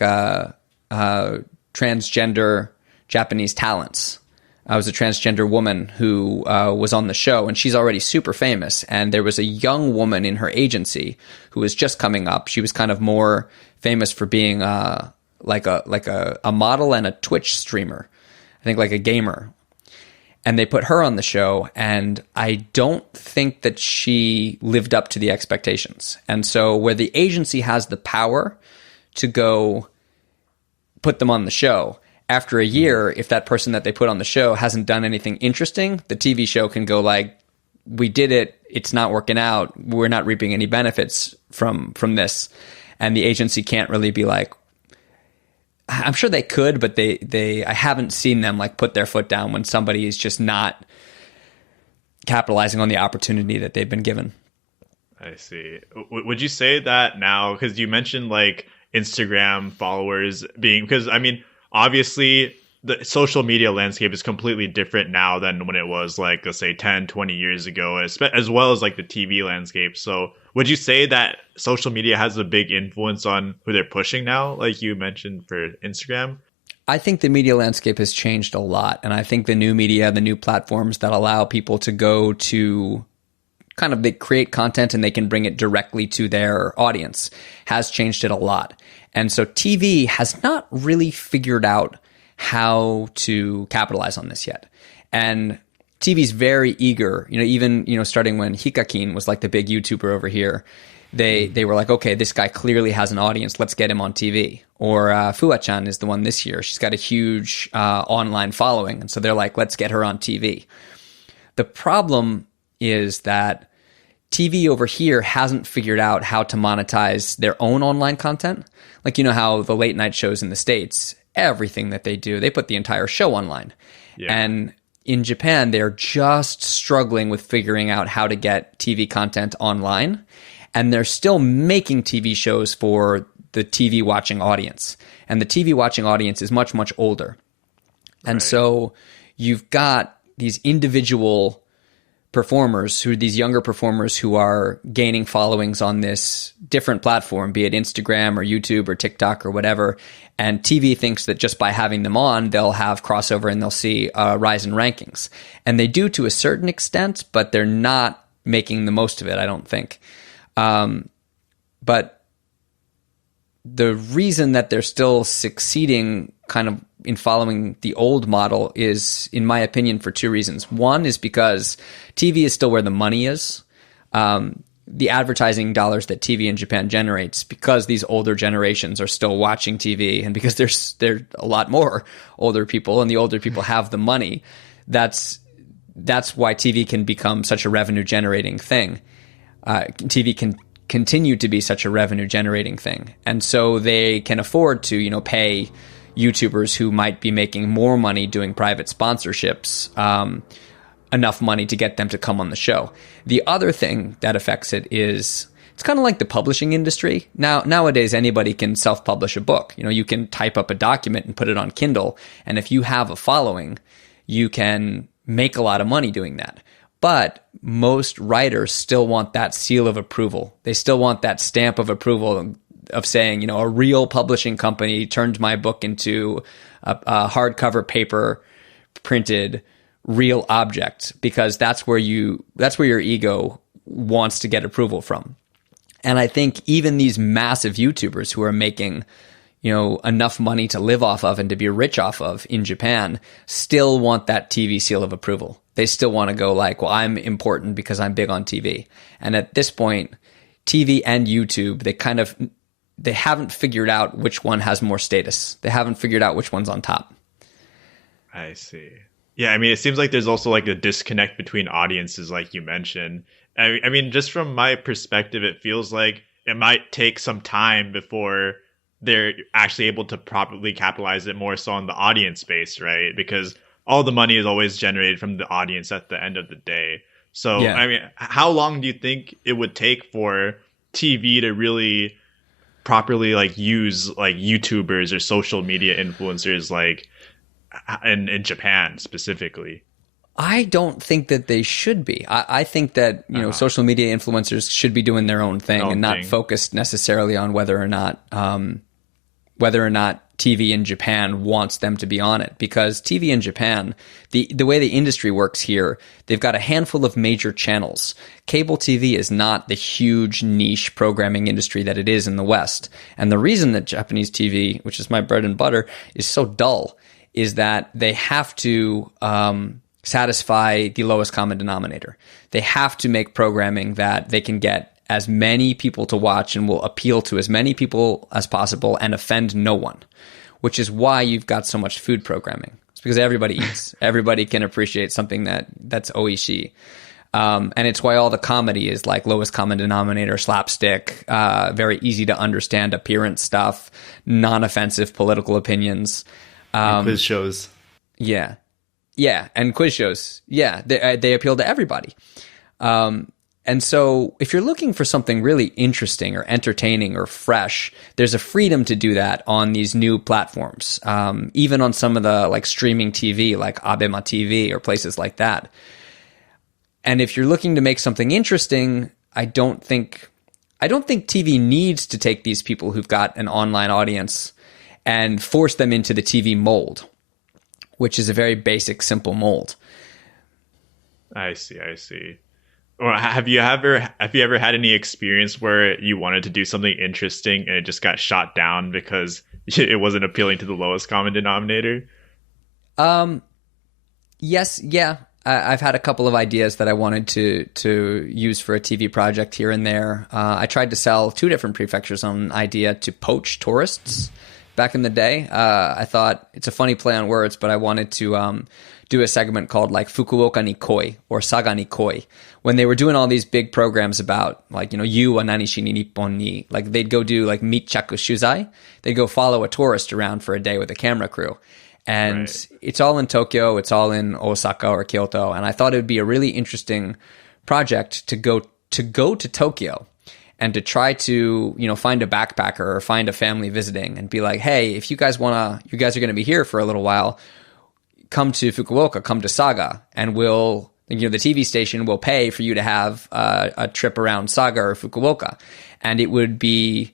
transgender Japanese talents. I was a transgender woman who was on the show, and she's already super famous. And there was a young woman in her agency who was just coming up. She was kind of more famous for being like a model and a Twitch streamer, I think like a gamer. And they put her on the show, and I don't think that she lived up to the expectations. And so where the agency has the power to go put them on the show, after a year, if that person that they put on the show hasn't done anything interesting, the TV show can go like, we did it, it's not working out, we're not reaping any benefits from this. And the agency can't really be like, I'm sure they could, but I haven't seen them like put their foot down when somebody is just not capitalizing on the opportunity that they've been given. I see. Would you say that now, because you mentioned like Instagram followers being, because I mean, obviously the social media landscape is completely different now than when it was like, let's say 10, 20 years ago, as well as like the TV landscape. So would you say that social media has a big influence on who they're pushing now, like you mentioned for Instagram? I think the media landscape has changed a lot. And I think the new media, the new platforms that allow people to go to kind of, they create content and they can bring it directly to their audience, has changed it a lot. And so TV has not really figured out how to capitalize on this yet. And TV's very eager, even starting when Hikakin was like the big YouTuber over here, they were like, okay, this guy clearly has an audience, let's get him on TV. Or Fuwa-chan is the one this year. She's got a huge online following. And so they're like, let's get her on TV. The problem is that TV over here hasn't figured out how to monetize their own online content. Like, how the late night shows in the States, everything that they do, they put the entire show online. Yeah. And in Japan, they're just struggling with figuring out how to get TV content online. And they're still making TV shows for the TV watching audience. And the TV watching audience is much, much older. And so you've got these individual performers, these younger performers who are gaining followings on this different platform, be it Instagram or YouTube or TikTok or whatever. And TV thinks that just by having them on, they'll have crossover and they'll see a rise in rankings. And they do to a certain extent, but they're not making the most of it, I don't think. But the reason that they're still succeeding kind of in following the old model is, in my opinion, for two reasons. One is because TV is still where the money is. The advertising dollars that TV in Japan generates, because these older generations are still watching TV, and because there's a lot more older people, and the older people have the money, that's why TV can become such a revenue generating thing. TV can continue to be such a revenue generating thing, and so they can afford to pay YouTubers who might be making more money doing private sponsorships enough money to get them to come on the show. The other thing that affects it is, it's kind of like the publishing industry. Nowadays, anybody can self-publish a book. You can type up a document and put it on Kindle, and if you have a following, you can make a lot of money doing that. But most writers still want that seal of approval. They still want that stamp of approval of saying, a real publishing company turned my book into a hardcover paper printed real object, because that's where your ego wants to get approval from. And I think even these massive YouTubers who are making enough money to live off of and to be rich off of in Japan still want that TV seal of approval. They still want to go like, well, I'm important because I'm big on TV. And at this point, TV and YouTube, they haven't figured out which one has more status. They haven't figured out which one's on top. I see. Yeah, I mean, it seems like there's also like a disconnect between audiences, like you mentioned. I mean, just from my perspective, it feels like it might take some time before they're actually able to properly capitalize it more so on the audience base, right? Because all the money is always generated from the audience at the end of the day. So, yeah. I mean, how long do you think it would take for TV to really properly like use like YouTubers or social media influencers like in Japan specifically? I don't think that they should be. I think that, social media influencers should be doing their own thing and not focused necessarily on whether or not TV in Japan wants them to be on it. Because TV in Japan, the way the industry works here, they've got a handful of major channels. Cable TV is not the huge niche programming industry that it is in the West. And the reason that Japanese TV, which is my bread and butter, is so dull is that they have to satisfy the lowest common denominator. They have to make programming that they can get as many people to watch and will appeal to as many people as possible and offend no one, which is why you've got so much food programming. It's because everybody eats. Everybody can appreciate something that's oishi. And it's why all the comedy is like lowest common denominator, slapstick, very easy to understand appearance stuff, non-offensive political opinions. Quiz shows. Yeah. Yeah, and quiz shows. Yeah, they appeal to everybody. And so if you're looking for something really interesting or entertaining or fresh, there's a freedom to do that on these new platforms, even on some of the like streaming TV, like Abema TV or places like that. And if you're looking to make something interesting, I don't think TV needs to take these people who've got an online audience and force them into the TV mold, which is a very basic, simple mold. I see. Or have you ever had any experience where you wanted to do something interesting and it just got shot down because it wasn't appealing to the lowest common denominator? Yes, yeah. I've had a couple of ideas that I wanted to use for a TV project here and there. I tried to sell 2 different prefectures on an idea to poach tourists back in the day. I thought it's a funny play on words, but I wanted to do a segment called like Fukuoka ni Koi or Saga ni Koi. When they were doing all these big programs about like, you wa nanishi ni Nippon ni, like they'd go do like Mitchaku Shuzai. They'd go follow a tourist around for a day with a camera crew. And It's all in Tokyo, it's all in Osaka or Kyoto. And I thought it would be a really interesting project to go to Tokyo and to try to, find a backpacker or find a family visiting and be like, hey, if you guys are going to be here for a little while, come to Fukuoka, come to Saga, and the TV station will pay for you to have a trip around Saga or Fukuoka. And it would be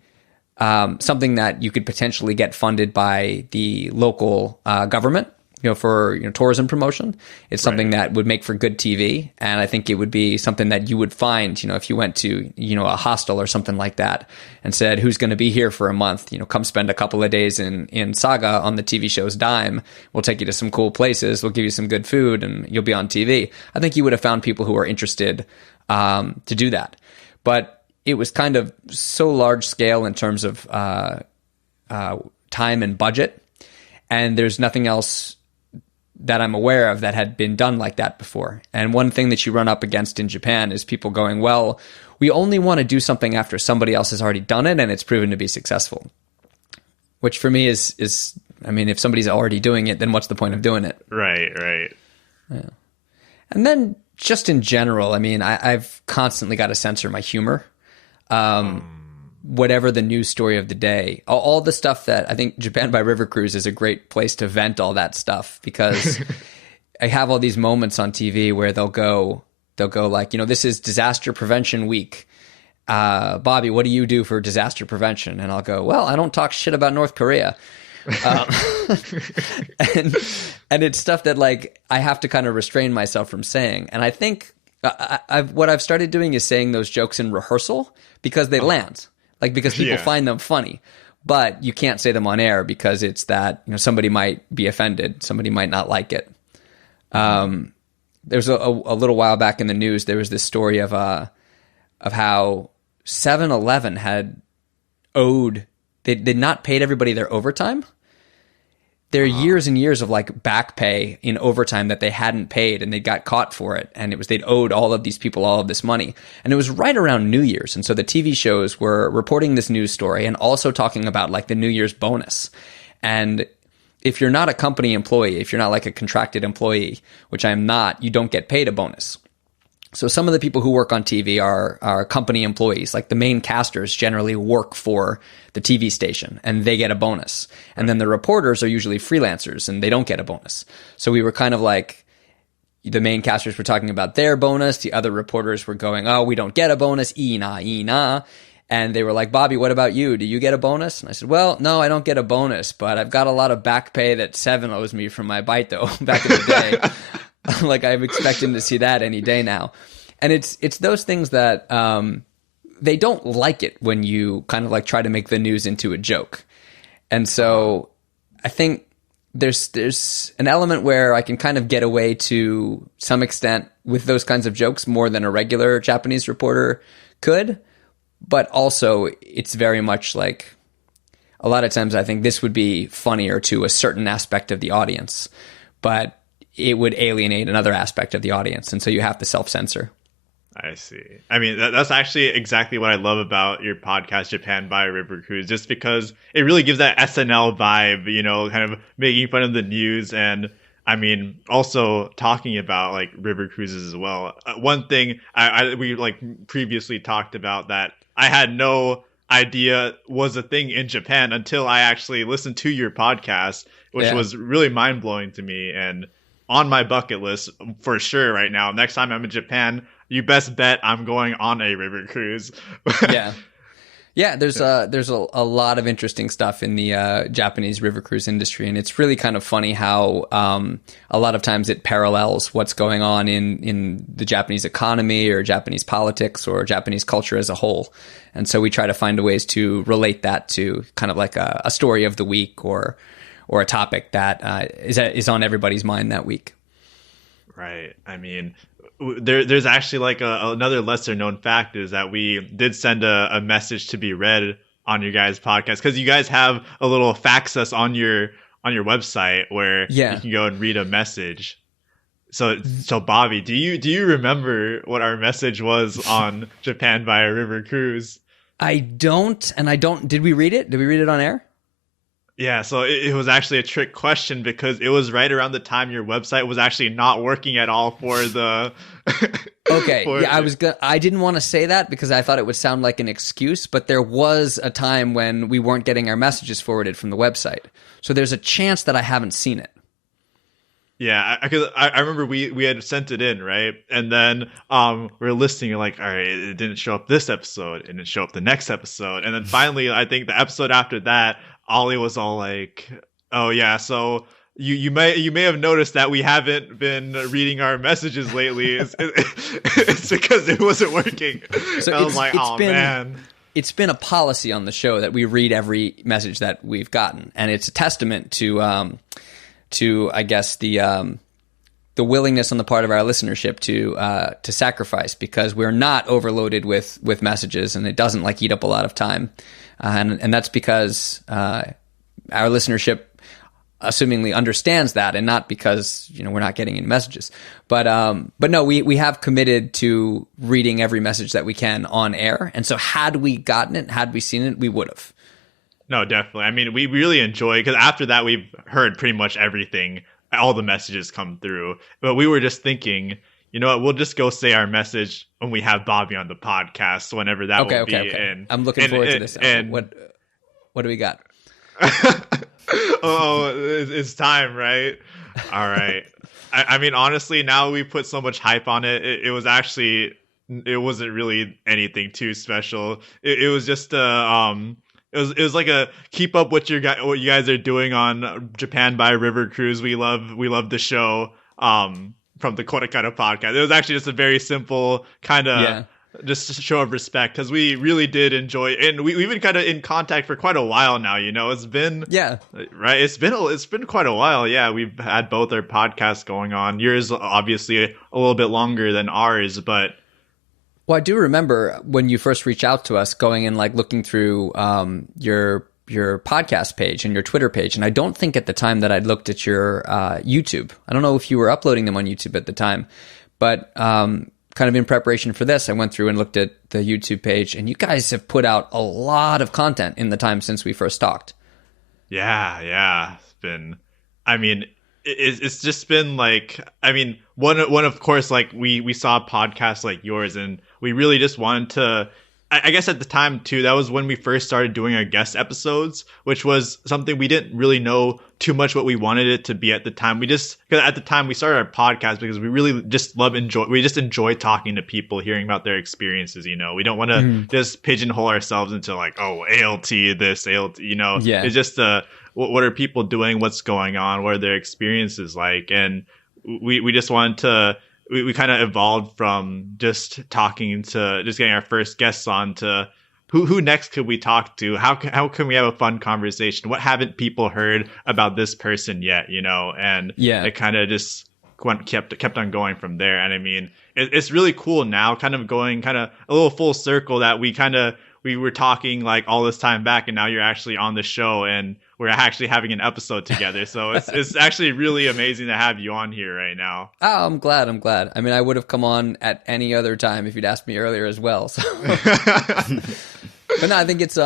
something that you could potentially get funded by the local government, for tourism promotion. It's something that would make for good TV, and I think it would be something that you would find, if you went to a hostel or something like that, and said, "Who's going to be here for a month? Come spend a couple of days in Saga on the TV show's dime. We'll take you to some cool places. We'll give you some good food, and you'll be on TV." I think you would have found people who are interested to do that, but it was kind of so large scale in terms of time and budget, and there's nothing else that I'm aware of that had been done like that before. And one thing that you run up against in Japan is people going, well, we only want to do something after somebody else has already done it and it's proven to be successful. Which for me is if somebody's already doing it, then what's the point of doing it? Right. Yeah. And then just in general, I've constantly got to censor my humor. Whatever the news story of the day, all the stuff that I think Japan by River Cruise is a great place to vent all that stuff, because I have all these moments on TV where they'll go like, this is disaster prevention week. Bobby, what do you do for disaster prevention? And I'll go, well, I don't talk shit about North Korea. And it's stuff that like I have to kind of restrain myself from saying. And I think what I've started doing is saying those jokes in rehearsal because they land. Like, because people find them funny, but you can't say them on air because it's that, somebody might be offended. Somebody might not like it. There's a little while back in the news, there was this story of how 7-Eleven had they'd not paid everybody their overtime. There are years and years of like back pay in overtime that they hadn't paid, and they got caught for it. And they'd owed all of these people all of this money. And it was right around New Year's. And so the TV shows were reporting this news story and also talking about like the New Year's bonus. And if you're not a company employee, if you're not like a contracted employee, which I am not, you don't get paid a bonus. So some of the people who work on TV are company employees. Like the main casters generally work for the TV station and they get a bonus. And then the reporters are usually freelancers and they don't get a bonus. So we were kind of like, the main casters were talking about their bonus. The other reporters were going, "Oh, we don't get a bonus. Nah. And they were like, "Bobby, what about you? Do you get a bonus?" And I said, "Well, no, I don't get a bonus, but I've got a lot of back pay that Seven owes me from my bite, though, back in the day." Like, I'm expecting to see that any day now. And it's those things that they don't like it when you kind of like try to make the news into a joke. And so I think there's an element where I can kind of get away to some extent with those kinds of jokes more than a regular Japanese reporter could. But also, it's very much like a lot of times I think this would be funnier to a certain aspect of the audience, but it would alienate another aspect of the audience. And so you have to self-censor. I see. I mean, that's actually exactly what I love about your podcast, Japan by River Cruise, just because it really gives that SNL vibe, you know, kind of making fun of the news. And I mean, also talking about like river cruises as well. One thing we like previously talked about that I had no idea was a thing in Japan until I actually listened to your podcast, which was really mind blowing to me and on my bucket list for sure right now. Next time I'm in Japan, you best bet I'm going on a river cruise. Yeah, there's a lot of interesting stuff in the Japanese river cruise industry, and it's really kind of funny how a lot of times it parallels what's going on in the Japanese economy or Japanese politics or Japanese culture as a whole. And so we try to find ways to relate that to kind of like a story of the week or a topic that is on everybody's mind that week. Right. I mean, there's actually like another lesser known fact is that we did send a message to be read on your guys' podcast because you guys have a little fax us on your website where you can go and read a message. So Bobby, do you remember what our message was on Japan by a River Cruise? I don't. Did we read it? Did we read it on air? Yeah, so it was actually a trick question because it was right around the time your website was actually not working at all for the. Okay, I didn't want to say that because I thought it would sound like an excuse, but there was a time when we weren't getting our messages forwarded from the website, so there's a chance that I haven't seen it. Yeah, because I remember we had sent it in, right? And then we were listening, you're like, all right, it didn't show up this episode, it didn't show up the next episode. And then finally, I think the episode after that, Ollie was all like, oh yeah, so you may have noticed that we haven't been reading our messages lately. It's because it wasn't working. So I was like, oh man. It's been a policy on the show that we read every message that we've gotten. And it's a testament to I guess the willingness on the part of our listenership to sacrifice, because we're not overloaded with messages and it doesn't like eat up a lot of time. And that's because our listenership assumingly understands that, and not because we're not getting any messages. But no, we have committed to reading every message that we can on air. And so had we gotten it, had we seen it, we would have. No, definitely. I mean, we really enjoy, because after that we've heard pretty much everything, all the messages come through. But we were just thinking, you know what, we'll just go say our message when we have Bobby on the podcast, whenever that will be. Okay. And I'm looking forward to this. And what do we got? It's time, right? All right. I mean, honestly, now we put so much hype on it. It wasn't really anything too special. It was just It was like a keep up what you guys are doing on Japan by River Cruise. We love the show from the KoreKara Podcast. It was actually just a very simple kind of just a show of respect, because we really did enjoy it. And we've been kind of in contact for quite a while now. It's been right. It's been quite a while. Yeah, we've had both our podcasts going on. Yours obviously a little bit longer than ours, but. Well, I do remember when you first reached out to us, going and like looking through your podcast page and your Twitter page, and I don't think at the time that I'd looked at your YouTube. I don't know if you were uploading them on YouTube at the time, but kind of in preparation for this, I went through and looked at the YouTube page, and you guys have put out a lot of content in the time since we first talked. Yeah, it's been. I mean. It's just been like, I mean, one of course, like we saw podcasts like yours, and we really just wanted to, I guess at the time too, that was when we first started doing our guest episodes, which was something we didn't really know too much what we wanted it to be at the time. Because at the time we started our podcast because we really just enjoy talking to people, hearing about their experiences. We don't want to just pigeonhole ourselves into like, oh, ALT this, ALT, Yeah. It's just what are people doing, what's going on, what are their experiences like, and we just wanted to. We kind of evolved from just talking to just getting our first guests on to who next could we talk to? How can we have a fun conversation? What haven't people heard about this person yet? And it kind of just kept on going from there. And I mean, it's really cool now, kind of going kind of a little full circle that we were talking like all this time back, and now you're actually on the show and we're actually having an episode together. So it's actually really amazing to have you on here right now. Oh, I'm glad. I mean, I would have come on at any other time if you'd asked me earlier as well. So. But no, I think it's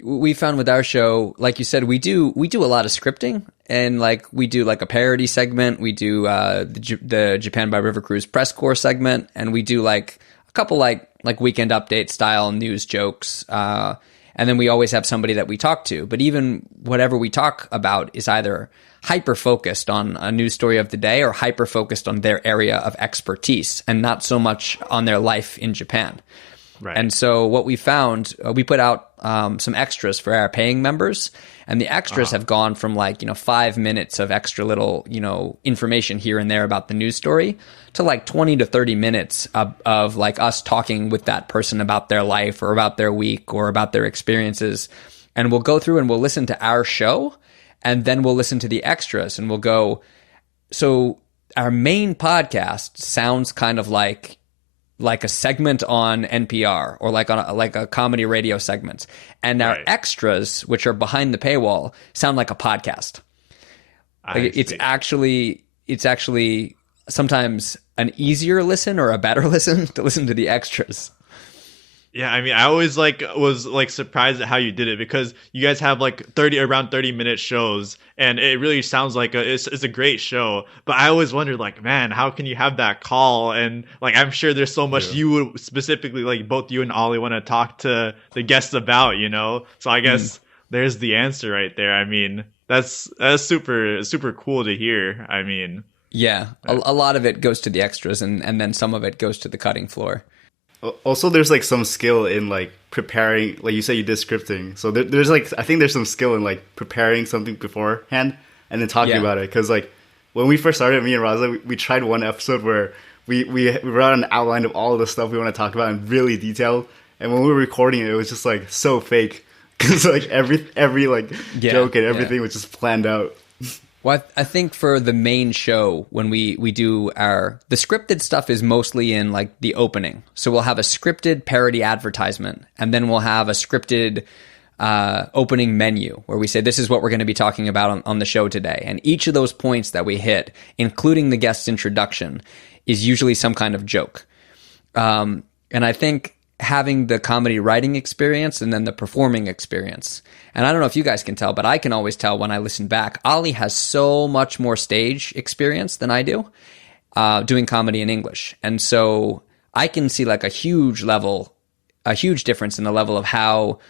we found with our show, like you said, we do a lot of scripting, and like we do like a parody segment, we do the Japan by River Cruise press corps segment, and we do like a couple like weekend update style news jokes. And then we always have somebody that we talk to. But even whatever we talk about is either hyper-focused on a news story of the day or hyper-focused on their area of expertise and not so much on their life in Japan. Right. And so what we found, we put out some extras for our paying members. And the extras have gone from 5 minutes of extra little, information here and there about the news story to like 20 to 30 minutes of like us talking with that person about their life or about their week or about their experiences. And we'll go through and we'll listen to our show, and then we'll listen to the extras, and we'll go, so our main podcast sounds kind of like a segment on NPR or like a comedy radio segment, and our extras, which are behind the paywall, sound like a podcast. It's actually sometimes an easier listen or a better listen to listen to the extras. Yeah, I mean, I always was surprised at how you did it, because you guys have around 30-minute shows, and it really sounds like it's a great show. But I always wondered, man, how can you have that call? And I'm sure there's so much you would specifically, both you and Ollie, want to talk to the guests about, So I guess there's the answer right there. I mean, that's super super cool to hear. I mean, yeah, a lot of it goes to the extras, and then some of it goes to the cutting floor. Also, there's some skill in preparing, like you said, you did scripting. So there's I think there's some skill in preparing something beforehand and then talking about it. Because when we first started, me and Raza, we tried one episode where we wrote an outline of all of the stuff we want to talk about in really detail. And when we were recording it, it was just so fake, because every joke and everything was just planned out. Well, I think for the main show, when we do the scripted stuff is mostly in the opening. So we'll have a scripted parody advertisement, and then we'll have a scripted opening menu where we say, this is what we're going to be talking about on the show today. And each of those points that we hit, including the guest's introduction, is usually some kind of joke. And I think having the comedy writing experience and then the performing experience. And I don't know if you guys can tell, but I can always tell when I listen back. Ollie has so much more stage experience than I do, doing comedy in English. And so I can see a huge difference in the level of how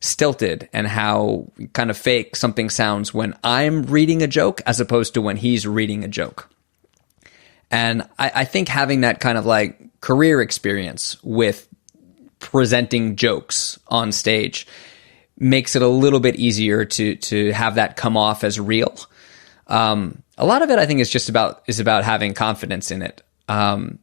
stilted and how kind of fake something sounds when I'm reading a joke as opposed to when he's reading a joke. And I think having that kind of career experience with presenting jokes on stage makes it a little bit easier to have that come off as real. A lot of it, I think, is about having confidence in it,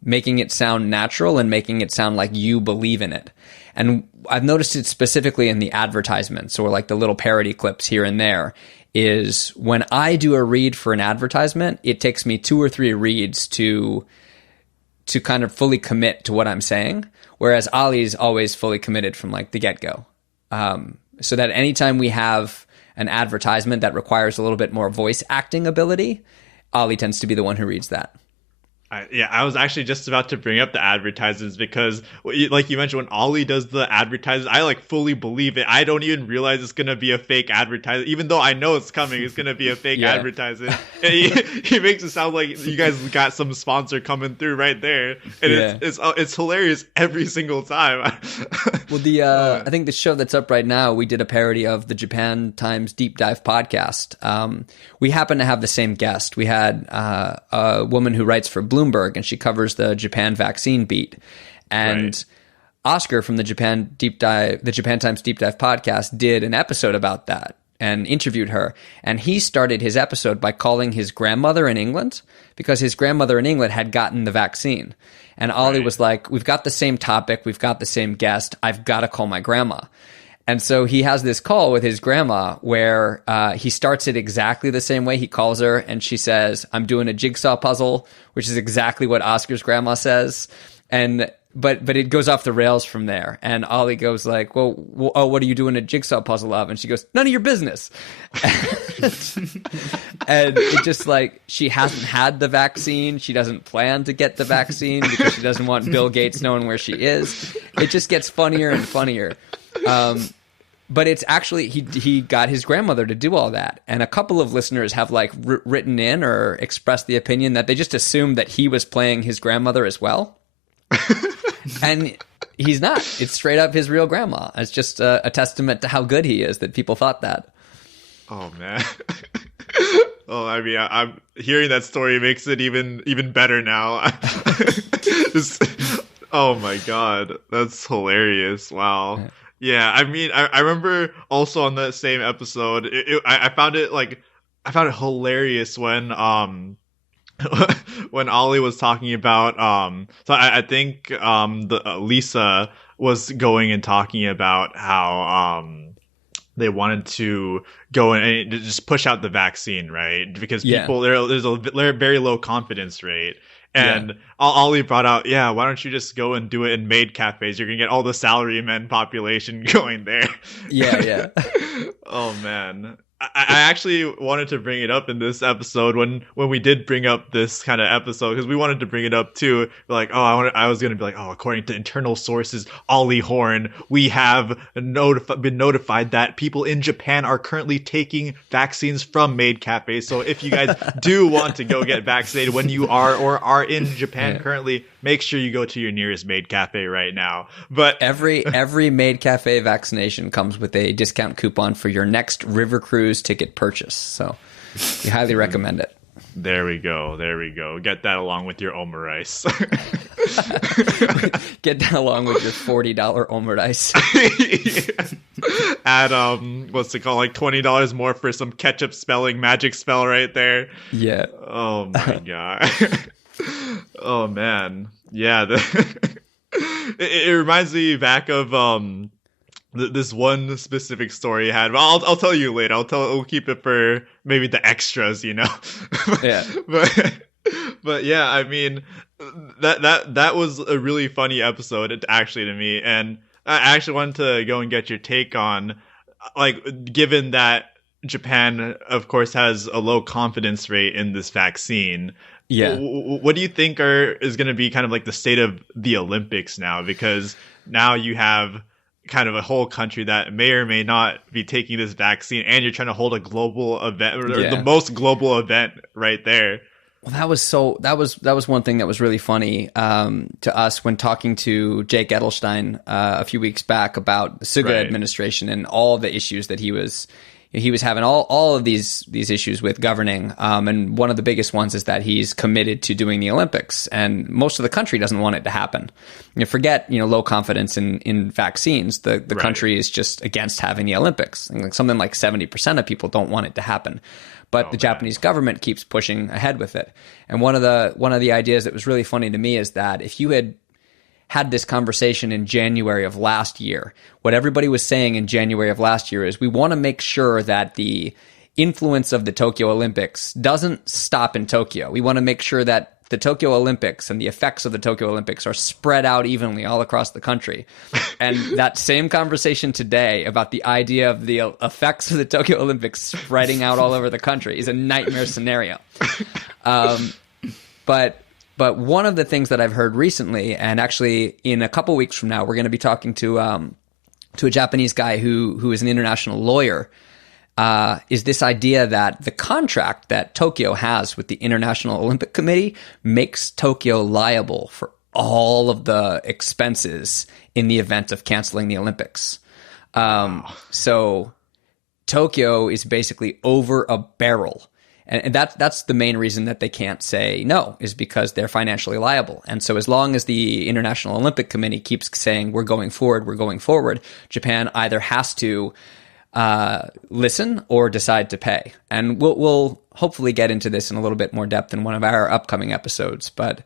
making it sound natural and making it sound like you believe in it. And I've noticed it specifically in the advertisements or the little parody clips here and there. Is when I do a read for an advertisement, it takes me 2 or 3 reads to kind of fully commit to what I'm saying. Whereas Ollie's always fully committed from the get-go. So that anytime we have an advertisement that requires a little bit more voice acting ability, Ollie tends to be the one who reads that. I was actually just about to bring up the advertisements because, like you mentioned, when Ollie does the advertisements, I like fully believe it. I don't even realize it's gonna be a fake advertisement, even though I know it's coming. It's gonna be a fake advertisement. And he makes it sound like you guys got some sponsor coming through right there, and it's hilarious every single time. Well, I think the show that's up right now, we did a parody of the Japan Times Deep Dive podcast. We happen to have the same guest. We had a woman who writes for Bloomberg, and she covers the Japan vaccine beat. And Oscar from the Japan Times Deep Dive podcast did an episode about that and interviewed her. And he started his episode by calling his grandmother in England because his grandmother in England had gotten the vaccine. And Ollie was like, we've got the same topic, we've got the same guest, I've got to call my grandma. And so he has this call with his grandma where he starts it exactly the same way. He calls her and she says, I'm doing a jigsaw puzzle, which is exactly what Oscar's grandma says. But it goes off the rails from there. And Ollie goes like, well, what are you doing a jigsaw puzzle of? And she goes, none of your business. And it just like, she hasn't had the vaccine. She doesn't plan to get the vaccine because she doesn't want Bill Gates knowing where she is. It just gets funnier and funnier. But it's actually, he got his grandmother to do all that. And a couple of listeners have like written in or expressed the opinion that they just assumed that he was playing his grandmother as well. And he's not. It's straight up his real grandma. It's just a testament to how good he is that people thought that. Oh, man. Oh, I mean, I'm hearing that story makes it even better now. Oh, my God. That's hilarious. Wow. Yeah, I mean, I remember also on that same episode, I found it hilarious when when Ollie was talking about so I think Lisa was going and talking about how they wanted to go and just push out the vaccine, right? Because people there's a very low confidence rate. And Ollie brought out, why don't you just go and do it in maid cafes? You're going to get all the salarymen population going there. Yeah. Oh, man. I actually wanted to bring it up in this episode when we did bring up this kind of episode, because we wanted to bring it up too. Like, I was going to be like, according to internal sources, Ollie Horn, we have been notified that people in Japan are currently taking vaccines from maid cafes. So if you guys do want to go get vaccinated when you are in Japan currently, make sure you go to your nearest maid cafe right now. But every maid cafe vaccination comes with a discount coupon for your next river cruise ticket purchase. So we highly recommend it. There we go. Get that along with your omurice. Get that along with your $40 omurice. Add what's it called? Like $20 more for some ketchup spelling magic spell right there. Yeah. Oh my God. Oh man. Yeah. It reminds me back of this one specific story I had. I'll tell you later. We'll keep it for maybe the extras, you know. Yeah. But yeah, I mean, that was a really funny episode actually to me, and I actually wanted to go and get your take on, like, given that Japan, of course, has a low confidence rate in this vaccine. Yeah. What do you think is going to be kind of like the state of the Olympics now? Because now you have kind of a whole country that may or may not be taking this vaccine, and you're trying to hold a global event, or the most global event right there. Well, that was one thing that was really funny to us when talking to Jake Edelstein a few weeks back about the Suga administration and all the issues that he was having, all of these issues with governing. And one of the biggest ones is that he's committed to doing the Olympics, and most of the country doesn't want it to happen. Forget, low confidence in vaccines. The country is just against having the Olympics. And something like 70% of people don't want it to happen. But the Japanese government keeps pushing ahead with it. And one of the ideas that was really funny to me is that if you had this conversation in January of last year, what everybody was saying in January of last year is we want to make sure that the influence of the Tokyo Olympics doesn't stop in Tokyo. We want to make sure that the Tokyo Olympics and the effects of the Tokyo Olympics are spread out evenly all across the country. And that same conversation today about the idea of the effects of the Tokyo Olympics spreading out all over the country is a nightmare scenario. But But one of the things that I've heard recently, and actually in a couple weeks from now, we're going to be talking to a Japanese guy who is an international lawyer, is this idea that the contract that Tokyo has with the International Olympic Committee makes Tokyo liable for all of the expenses in the event of canceling the Olympics. So Tokyo is basically over a barrel. And that's the main reason that they can't say no, is because they're financially liable. And so as long as the International Olympic Committee keeps saying we're going forward, Japan either has to listen or decide to pay. And we'll hopefully get into this in a little bit more depth in one of our upcoming episodes. But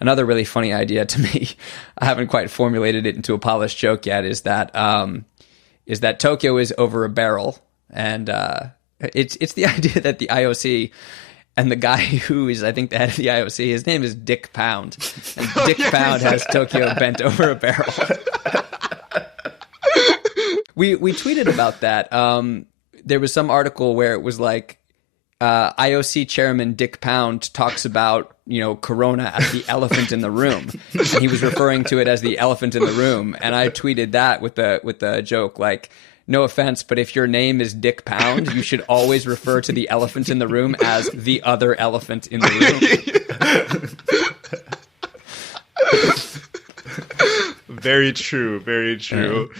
another really funny idea to me, I haven't quite formulated it into a polished joke yet, is that Tokyo is over a barrel. And it's the idea that the IOC and the guy who is, I think, the head of the IOC, his name is Dick Pound. And Dick Pound has Tokyo bent over a barrel. We tweeted about that. There was some article where it was like IOC chairman Dick Pound talks about, Corona as the elephant in the room. And he was referring to it as the elephant in the room. And I tweeted that with the joke like, no offense, but if your name is Dick Pound, you should always refer to the elephant in the room as the other elephant in the room. Very true. Very true.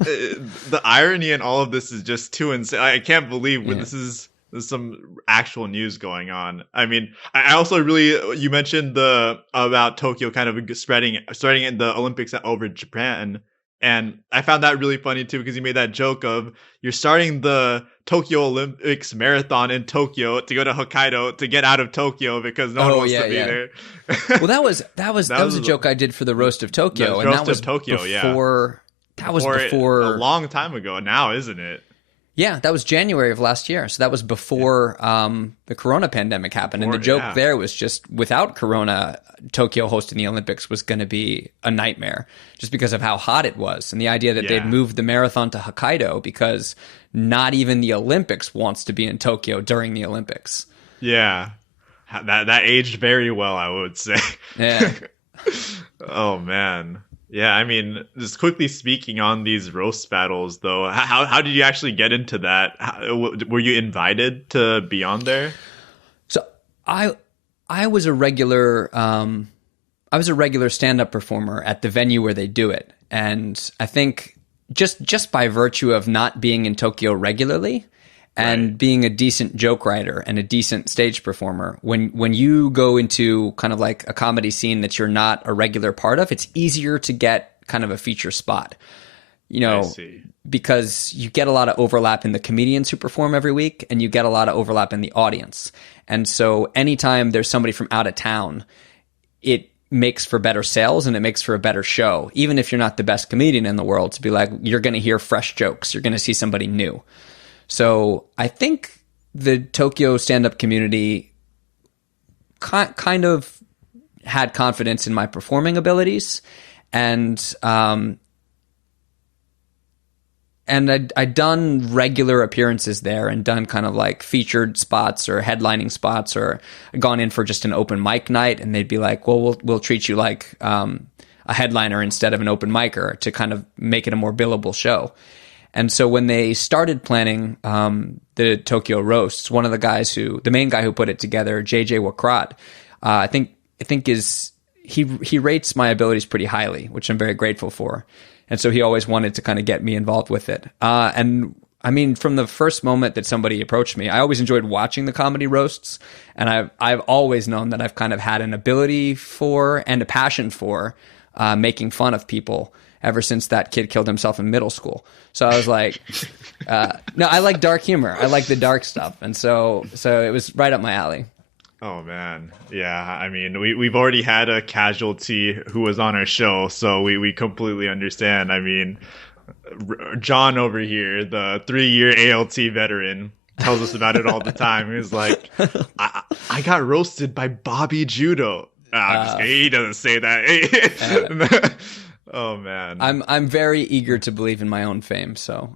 The irony in all of this is just too insane. I can't believe this is there's some actual news going on. I mean, I also you mentioned about Tokyo kind of starting in the Olympics over Japan. And I found that really funny too, because you made that joke of you're starting the Tokyo Olympics marathon in Tokyo to go to Hokkaido to get out of Tokyo because no one wants to be there. Well, that was a joke I did for the Roast of Tokyo, and that was before. That was before a long time ago now, isn't it? Yeah, that was January of last year. So that was before the Corona pandemic happened. And the joke there was just without Corona, Tokyo hosting the Olympics was going to be a nightmare just because of how hot it was. And the idea that they'd moved the marathon to Hokkaido because not even the Olympics wants to be in Tokyo during the Olympics. Yeah, that aged very well, I would say. Yeah. Oh, man. Yeah, I mean, just quickly speaking on these roast battles, though, how did you actually get into that? Were you invited to be on there? So I was a regular stand-up performer at the venue where they do it, and I think just by virtue of not being in Tokyo regularly and being a decent joke writer and a decent stage performer, when you go into kind of like a comedy scene that you're not a regular part of, it's easier to get kind of a feature spot, because you get a lot of overlap in the comedians who perform every week, and you get a lot of overlap in the audience. And so anytime there's somebody from out of town, it makes for better sales and it makes for a better show, even if you're not the best comedian in the world, to be like, you're going to hear fresh jokes. You're going to see somebody new. So I think the Tokyo stand-up community kind of had confidence in my performing abilities, and I'd done regular appearances there and done kind of like featured spots or headlining spots, or gone in for just an open mic night, and they'd be like, well, we'll treat you like a headliner instead of an open micer to kind of make it a more billable show. And so when they started planning the Tokyo roasts, one of the main guy who put it together, JJ Wakrat, I think he rates my abilities pretty highly, which I'm very grateful for. And so he always wanted to kind of get me involved with it. And I mean, from the first moment that somebody approached me, I always enjoyed watching the comedy roasts, and I've always known that I've kind of had an ability for and a passion for making fun of people ever since that kid killed himself in middle school. So I was like, no, I like dark humor. I like the dark stuff. And so it was right up my alley. Oh, man. Yeah, I mean, we've already had a casualty who was on our show, so we completely understand. I mean, John over here, the 3-year ALT veteran, tells us about it all the time. He's like, I got roasted by Bobby Judo. He doesn't say that. Oh, man. I'm very eager to believe in my own fame. So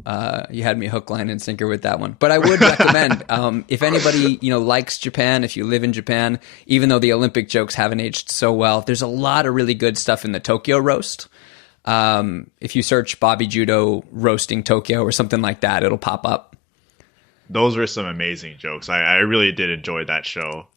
you had me hook, line, and sinker with that one. But I would recommend if anybody likes Japan, if you live in Japan, even though the Olympic jokes haven't aged so well, there's a lot of really good stuff in the Tokyo roast. If you search Bobby Judo roasting Tokyo or something like that, it'll pop up. Those were some amazing jokes. I really did enjoy that show.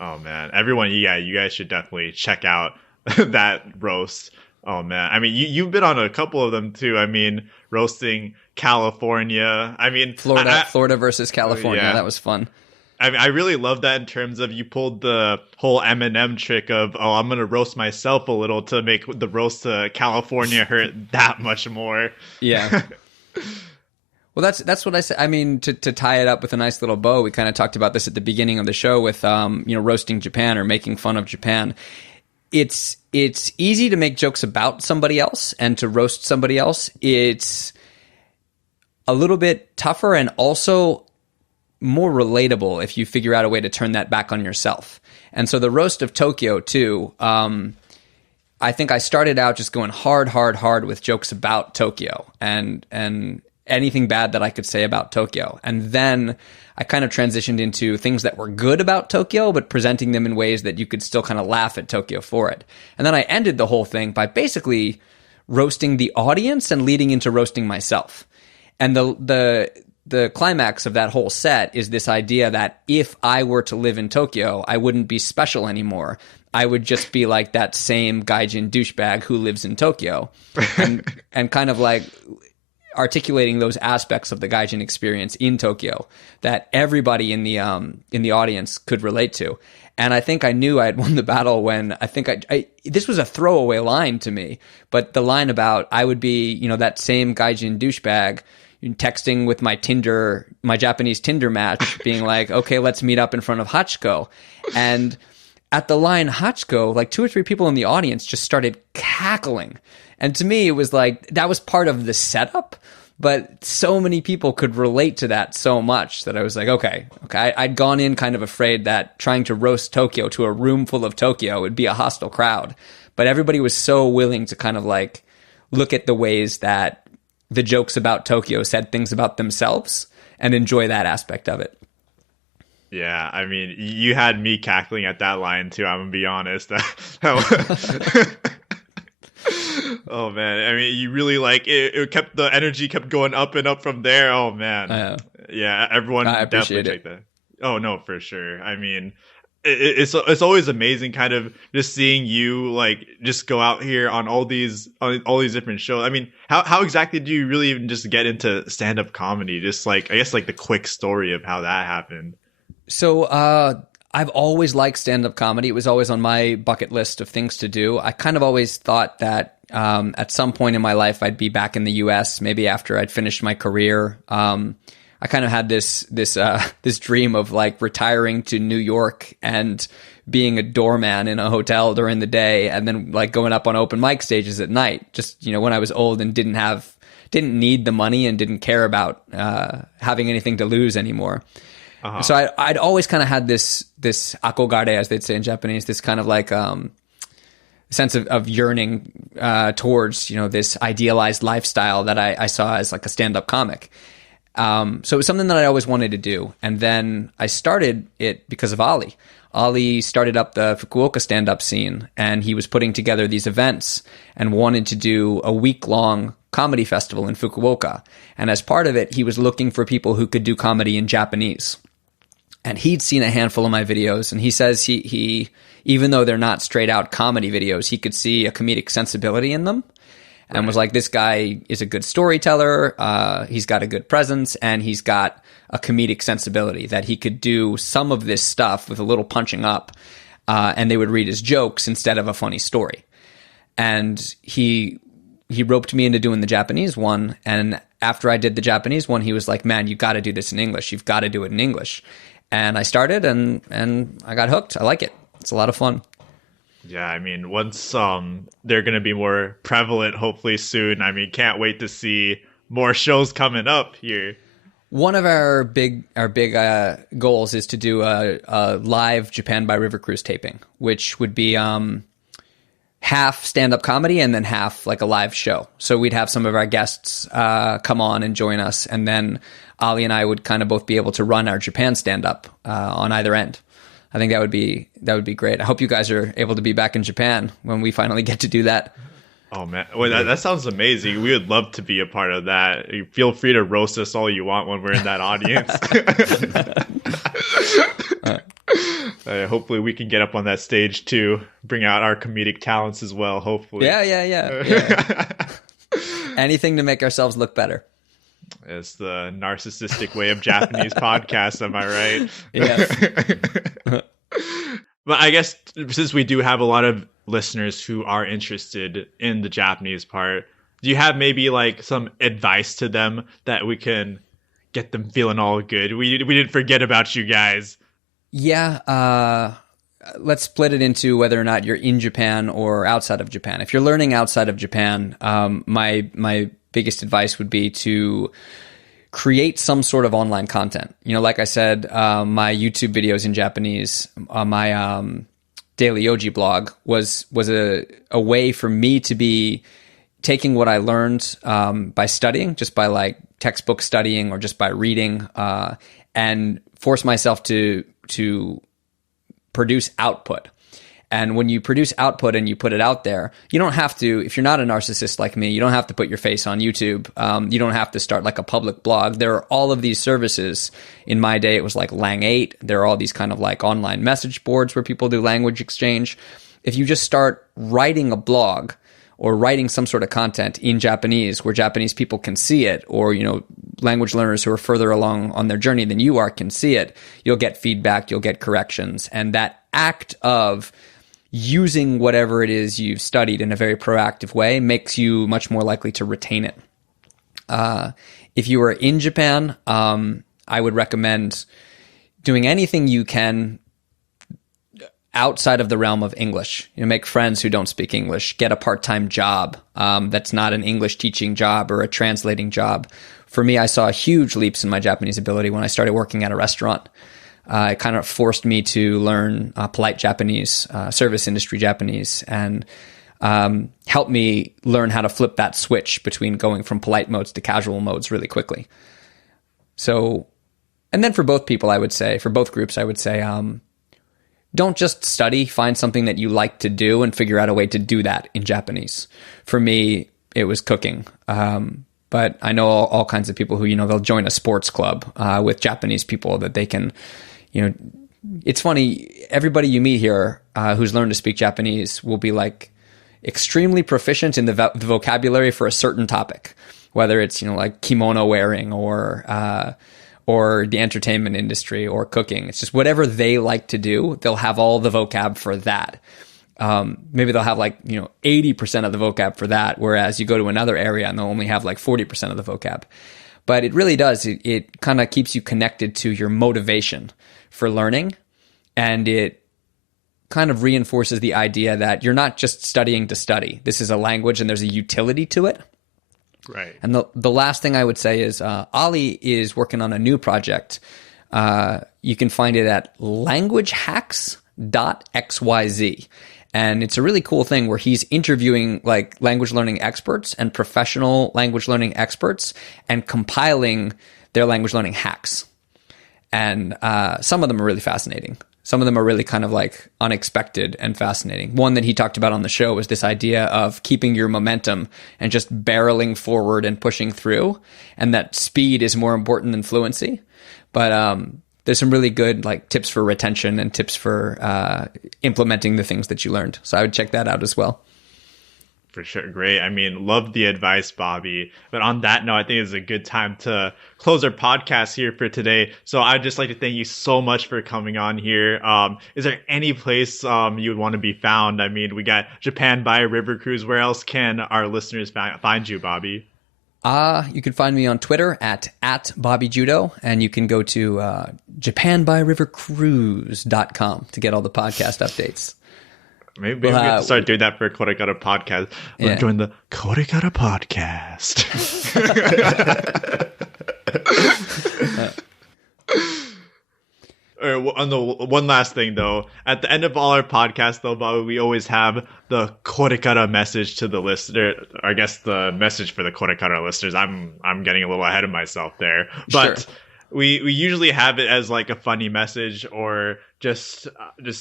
Oh man, everyone, you guys should definitely check out that roast. Oh man, I mean, you've been on a couple of them too. I mean, roasting California. I mean, Florida versus California. Yeah. That was fun. I mean, I really love that in terms of you pulled the whole Eminem trick of, I'm going to roast myself a little to make the roast to California hurt that much more. Yeah. Well, that's what I said. I mean, to tie it up with a nice little bow, we kind of talked about this at the beginning of the show with, roasting Japan or making fun of Japan. It's easy to make jokes about somebody else and to roast somebody else. It's a little bit tougher and also more relatable if you figure out a way to turn that back on yourself. And so the roast of Tokyo too, I think I started out just going hard with jokes about Tokyo and anything bad that I could say about Tokyo. And then I kind of transitioned into things that were good about Tokyo, but presenting them in ways that you could still kind of laugh at Tokyo for it. And then I ended the whole thing by basically roasting the audience and leading into roasting myself. And the climax of that whole set is this idea that if I were to live in Tokyo, I wouldn't be special anymore. I would just be like that same gaijin douchebag who lives in Tokyo, and kind of like articulating those aspects of the gaijin experience in Tokyo that everybody in the audience could relate to. And I think I knew I had won the battle when I think this was a throwaway line to me, but the line about I would be, that same gaijin douchebag texting with my Japanese Tinder match, being like, okay, let's meet up in front of Hachiko. And at the line Hachiko, like 2 or 3 people in the audience just started cackling. And to me, it was like, that was part of the setup, but so many people could relate to that so much that I was like, okay. I'd gone in kind of afraid that trying to roast Tokyo to a room full of Tokyo would be a hostile crowd. But everybody was so willing to kind of like look at the ways that the jokes about Tokyo said things about themselves and enjoy that aspect of it. Yeah, I mean, you had me cackling at that line too, I'm gonna be honest. Oh man, I mean, you really it kept the energy kept going up and up from there. Oh man. Yeah, everyone definitely take that. Oh no, for sure. I mean, it's always amazing kind of just seeing you like just go out here on all these different shows. I mean, how exactly do you really even just get into stand-up comedy? Just like, I guess, like the quick story of how that happened. So I've always liked stand-up comedy. It was always on my bucket list of things to do. I kind of always thought that at some point in my life I'd be back in the US, maybe after I'd finished my career. I kind of had this dream of like retiring to New York and being a doorman in a hotel during the day, and then like going up on open mic stages at night. Just when I was old and didn't need the money and didn't care about having anything to lose anymore. Uh-huh. So I'd always kind of had this akogare, as they'd say in Japanese, this kind of like sense of yearning towards this idealized lifestyle that I saw as like a stand-up comic. So it was something that I always wanted to do. And then I started it because of Ali. Ali started up the Fukuoka stand-up scene, and he was putting together these events and wanted to do a week-long comedy festival in Fukuoka. And as part of it, he was looking for people who could do comedy in Japanese. And he'd seen a handful of my videos, and he says he even though they're not straight-out comedy videos, he could see a comedic sensibility in them. And was like, this guy is a good storyteller, he's got a good presence, and he's got a comedic sensibility that he could do some of this stuff with a little punching up, and they would read his jokes instead of a funny story. And he roped me into doing the Japanese one, and after I did the Japanese one, he was like, man, you got to do this in English. You've got to do it in English. And I started, and I got hooked. I like it. It's a lot of fun. Yeah, I mean, once they're going to be more prevalent, hopefully soon. I mean, can't wait to see more shows coming up here. One of our big goals is to do a live Japan by River Cruise taping, which would be half stand-up comedy and then half like a live show. So we'd have some of our guests come on and join us, and then Ali and I would kind of both be able to run our Japan stand-up on either end. I think that would be great. I hope you guys are able to be back in Japan when we finally get to do that. Oh man, well, that sounds amazing. We would love to be a part of that. You feel free to roast us all you want when we're in that audience. Hopefully we can get up on that stage too. Bring out our comedic talents as well, hopefully. Yeah. Anything to make ourselves look better. It's the narcissistic way of Japanese podcasts, am I right? Yes. But I guess since we do have a lot of listeners who are interested in the Japanese part, do you have maybe like some advice to them that we can get them feeling all good? We didn't forget about you guys. Yeah, let's split it into whether or not you're in Japan or outside of Japan. If you're learning outside of Japan, my biggest advice would be to create some sort of online content. You know, like I said, my YouTube videos in Japanese, my Daily Yoji blog was a way for me to be taking what I learned by studying, just by like textbook studying or just by reading, and force myself to produce output. And when you produce output and you put it out there, you don't have to, if you're not a narcissist like me, you don't have to put your face on YouTube. You don't have to start like a public blog. There are all of these services. In my day, it was like Lang 8. There are all these kind of like online message boards where people do language exchange. If you just start writing a blog or writing some sort of content in Japanese where Japanese people can see it, or, you know, language learners who are further along on their journey than you are can see it, you'll get feedback, you'll get corrections. And that act of using whatever it is you've studied in a very proactive way makes you much more likely to retain it. If you are in Japan, I would recommend doing anything you can outside of the realm of English. You know, make friends who don't speak English, get a part-time job that's not an English teaching job or a translating job. For me, I saw huge leaps in my Japanese ability when I started working at a restaurant. It kind of forced me to learn polite Japanese, service industry Japanese, and helped me learn how to flip that switch between going from polite modes to casual modes really quickly. So, and then for both people, I would say, for both groups, I would say, don't just study, find something that you like to do and figure out a way to do that in Japanese. For me, it was cooking. But I know all kinds of people who, you know, they'll join a sports club with Japanese people that they can, you know, it's funny, everybody you meet here who's learned to speak Japanese will be like extremely proficient in the vocabulary for a certain topic, whether it's, you know, like kimono wearing or the entertainment industry or cooking. It's just whatever they like to do, they'll have all the vocab for that. Maybe they'll have like, you know, 80% of the vocab for that, whereas you go to another area and they'll only have like 40% of the vocab. But it really does. It kind of keeps you connected to your motivation for learning, and it kind of reinforces the idea that you're not just studying to study. This is a language and there's a utility to it. Right. And the last thing I would say is Ali is working on a new project. You can find it at languagehacks.xyz. And it's a really cool thing where he's interviewing like language learning experts and professional language learning experts and compiling their language learning hacks. And some of them are really fascinating. Some of them are really kind of like unexpected and fascinating. One that he talked about on the show was this idea of keeping your momentum and just barreling forward and pushing through, and that speed is more important than fluency. But there's some really good like tips for retention and tips for implementing the things that you learned. So I would check that out as well. For sure. Great. I mean, love the advice, Bobby. But on that note, I think it's a good time to close our podcast here for today. So I'd just like to thank you so much for coming on here. Is there any place you would want to be found? I mean, we got Japan by River Cruise. Where else can our listeners find you, Bobby? You can find me on Twitter at Bobby Judo, and you can go to japanbyrivercruise.com to get all the podcast updates. Maybe we have to start doing that for KoreKara Podcast. We'll join the KoreKara Podcast. on the one last thing though, at the end of all our podcasts though, Bobby, we always have the KoreKara message to the listener. I guess the message for the KoreKara listeners. I'm getting a little ahead of myself there, but Sure. we usually have it as like a funny message or just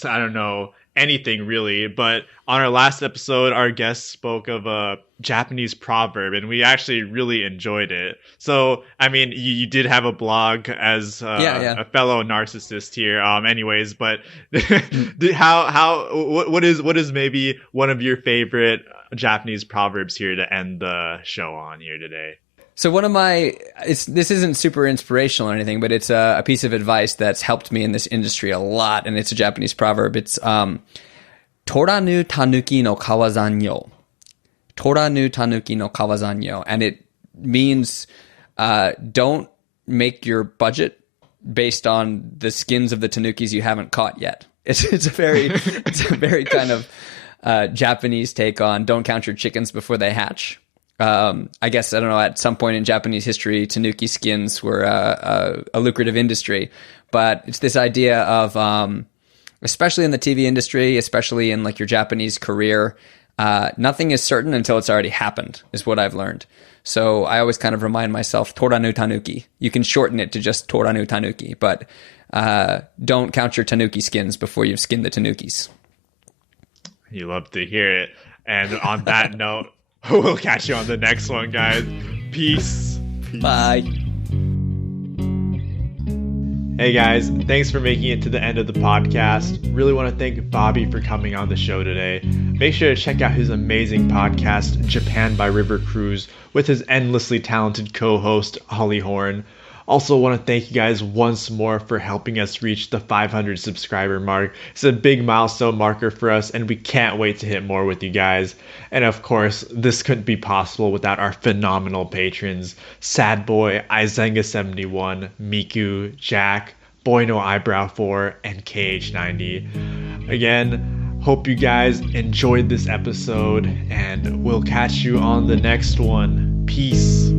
I don't know, anything really. But on our last episode, our guest spoke of a Japanese proverb, and we actually really enjoyed it. So, I mean, you did have a blog as a fellow narcissist here, anyways. But what is maybe one of your favorite Japanese proverbs here to end the show on here today? So one of this isn't super inspirational or anything, but it's a piece of advice that's helped me in this industry a lot, and it's a Japanese proverb. It's Toranu tanuki no kawazanyo. Toranu tanuki no kawazanyo. And it means don't make your budget based on the skins of the tanukis you haven't caught yet. It's a very kind of Japanese take on don't count your chickens before they hatch. I guess, I don't know, at some point in Japanese history, tanuki skins were a lucrative industry. But it's this idea of, especially in the TV industry, especially in like your Japanese career, nothing is certain until it's already happened, is what I've learned. So I always kind of remind myself, Toranu tanuki. You can shorten it to just Toranu tanuki, but don't count your tanuki skins before you've skinned the tanukis. You love to hear it. And on that note, we'll catch you on the next one, guys. Peace. Bye. Hey guys, thanks for making it to the end of the podcast. Really want to thank Bobby for coming on the show today. Make sure to check out his amazing podcast, Japan by River Cruise, with his endlessly talented co-host, Holly Horn. Also want to thank you guys once more for helping us reach the 500 subscriber mark. It's a big milestone marker for us, and we can't wait to hit more with you guys. And of course, this couldn't be possible without our phenomenal patrons, Sad Boy, Izenga71, Miku, Jack, Boy No Eyebrow 4, and KH90. Again, hope you guys enjoyed this episode, and we'll catch you on the next one. Peace.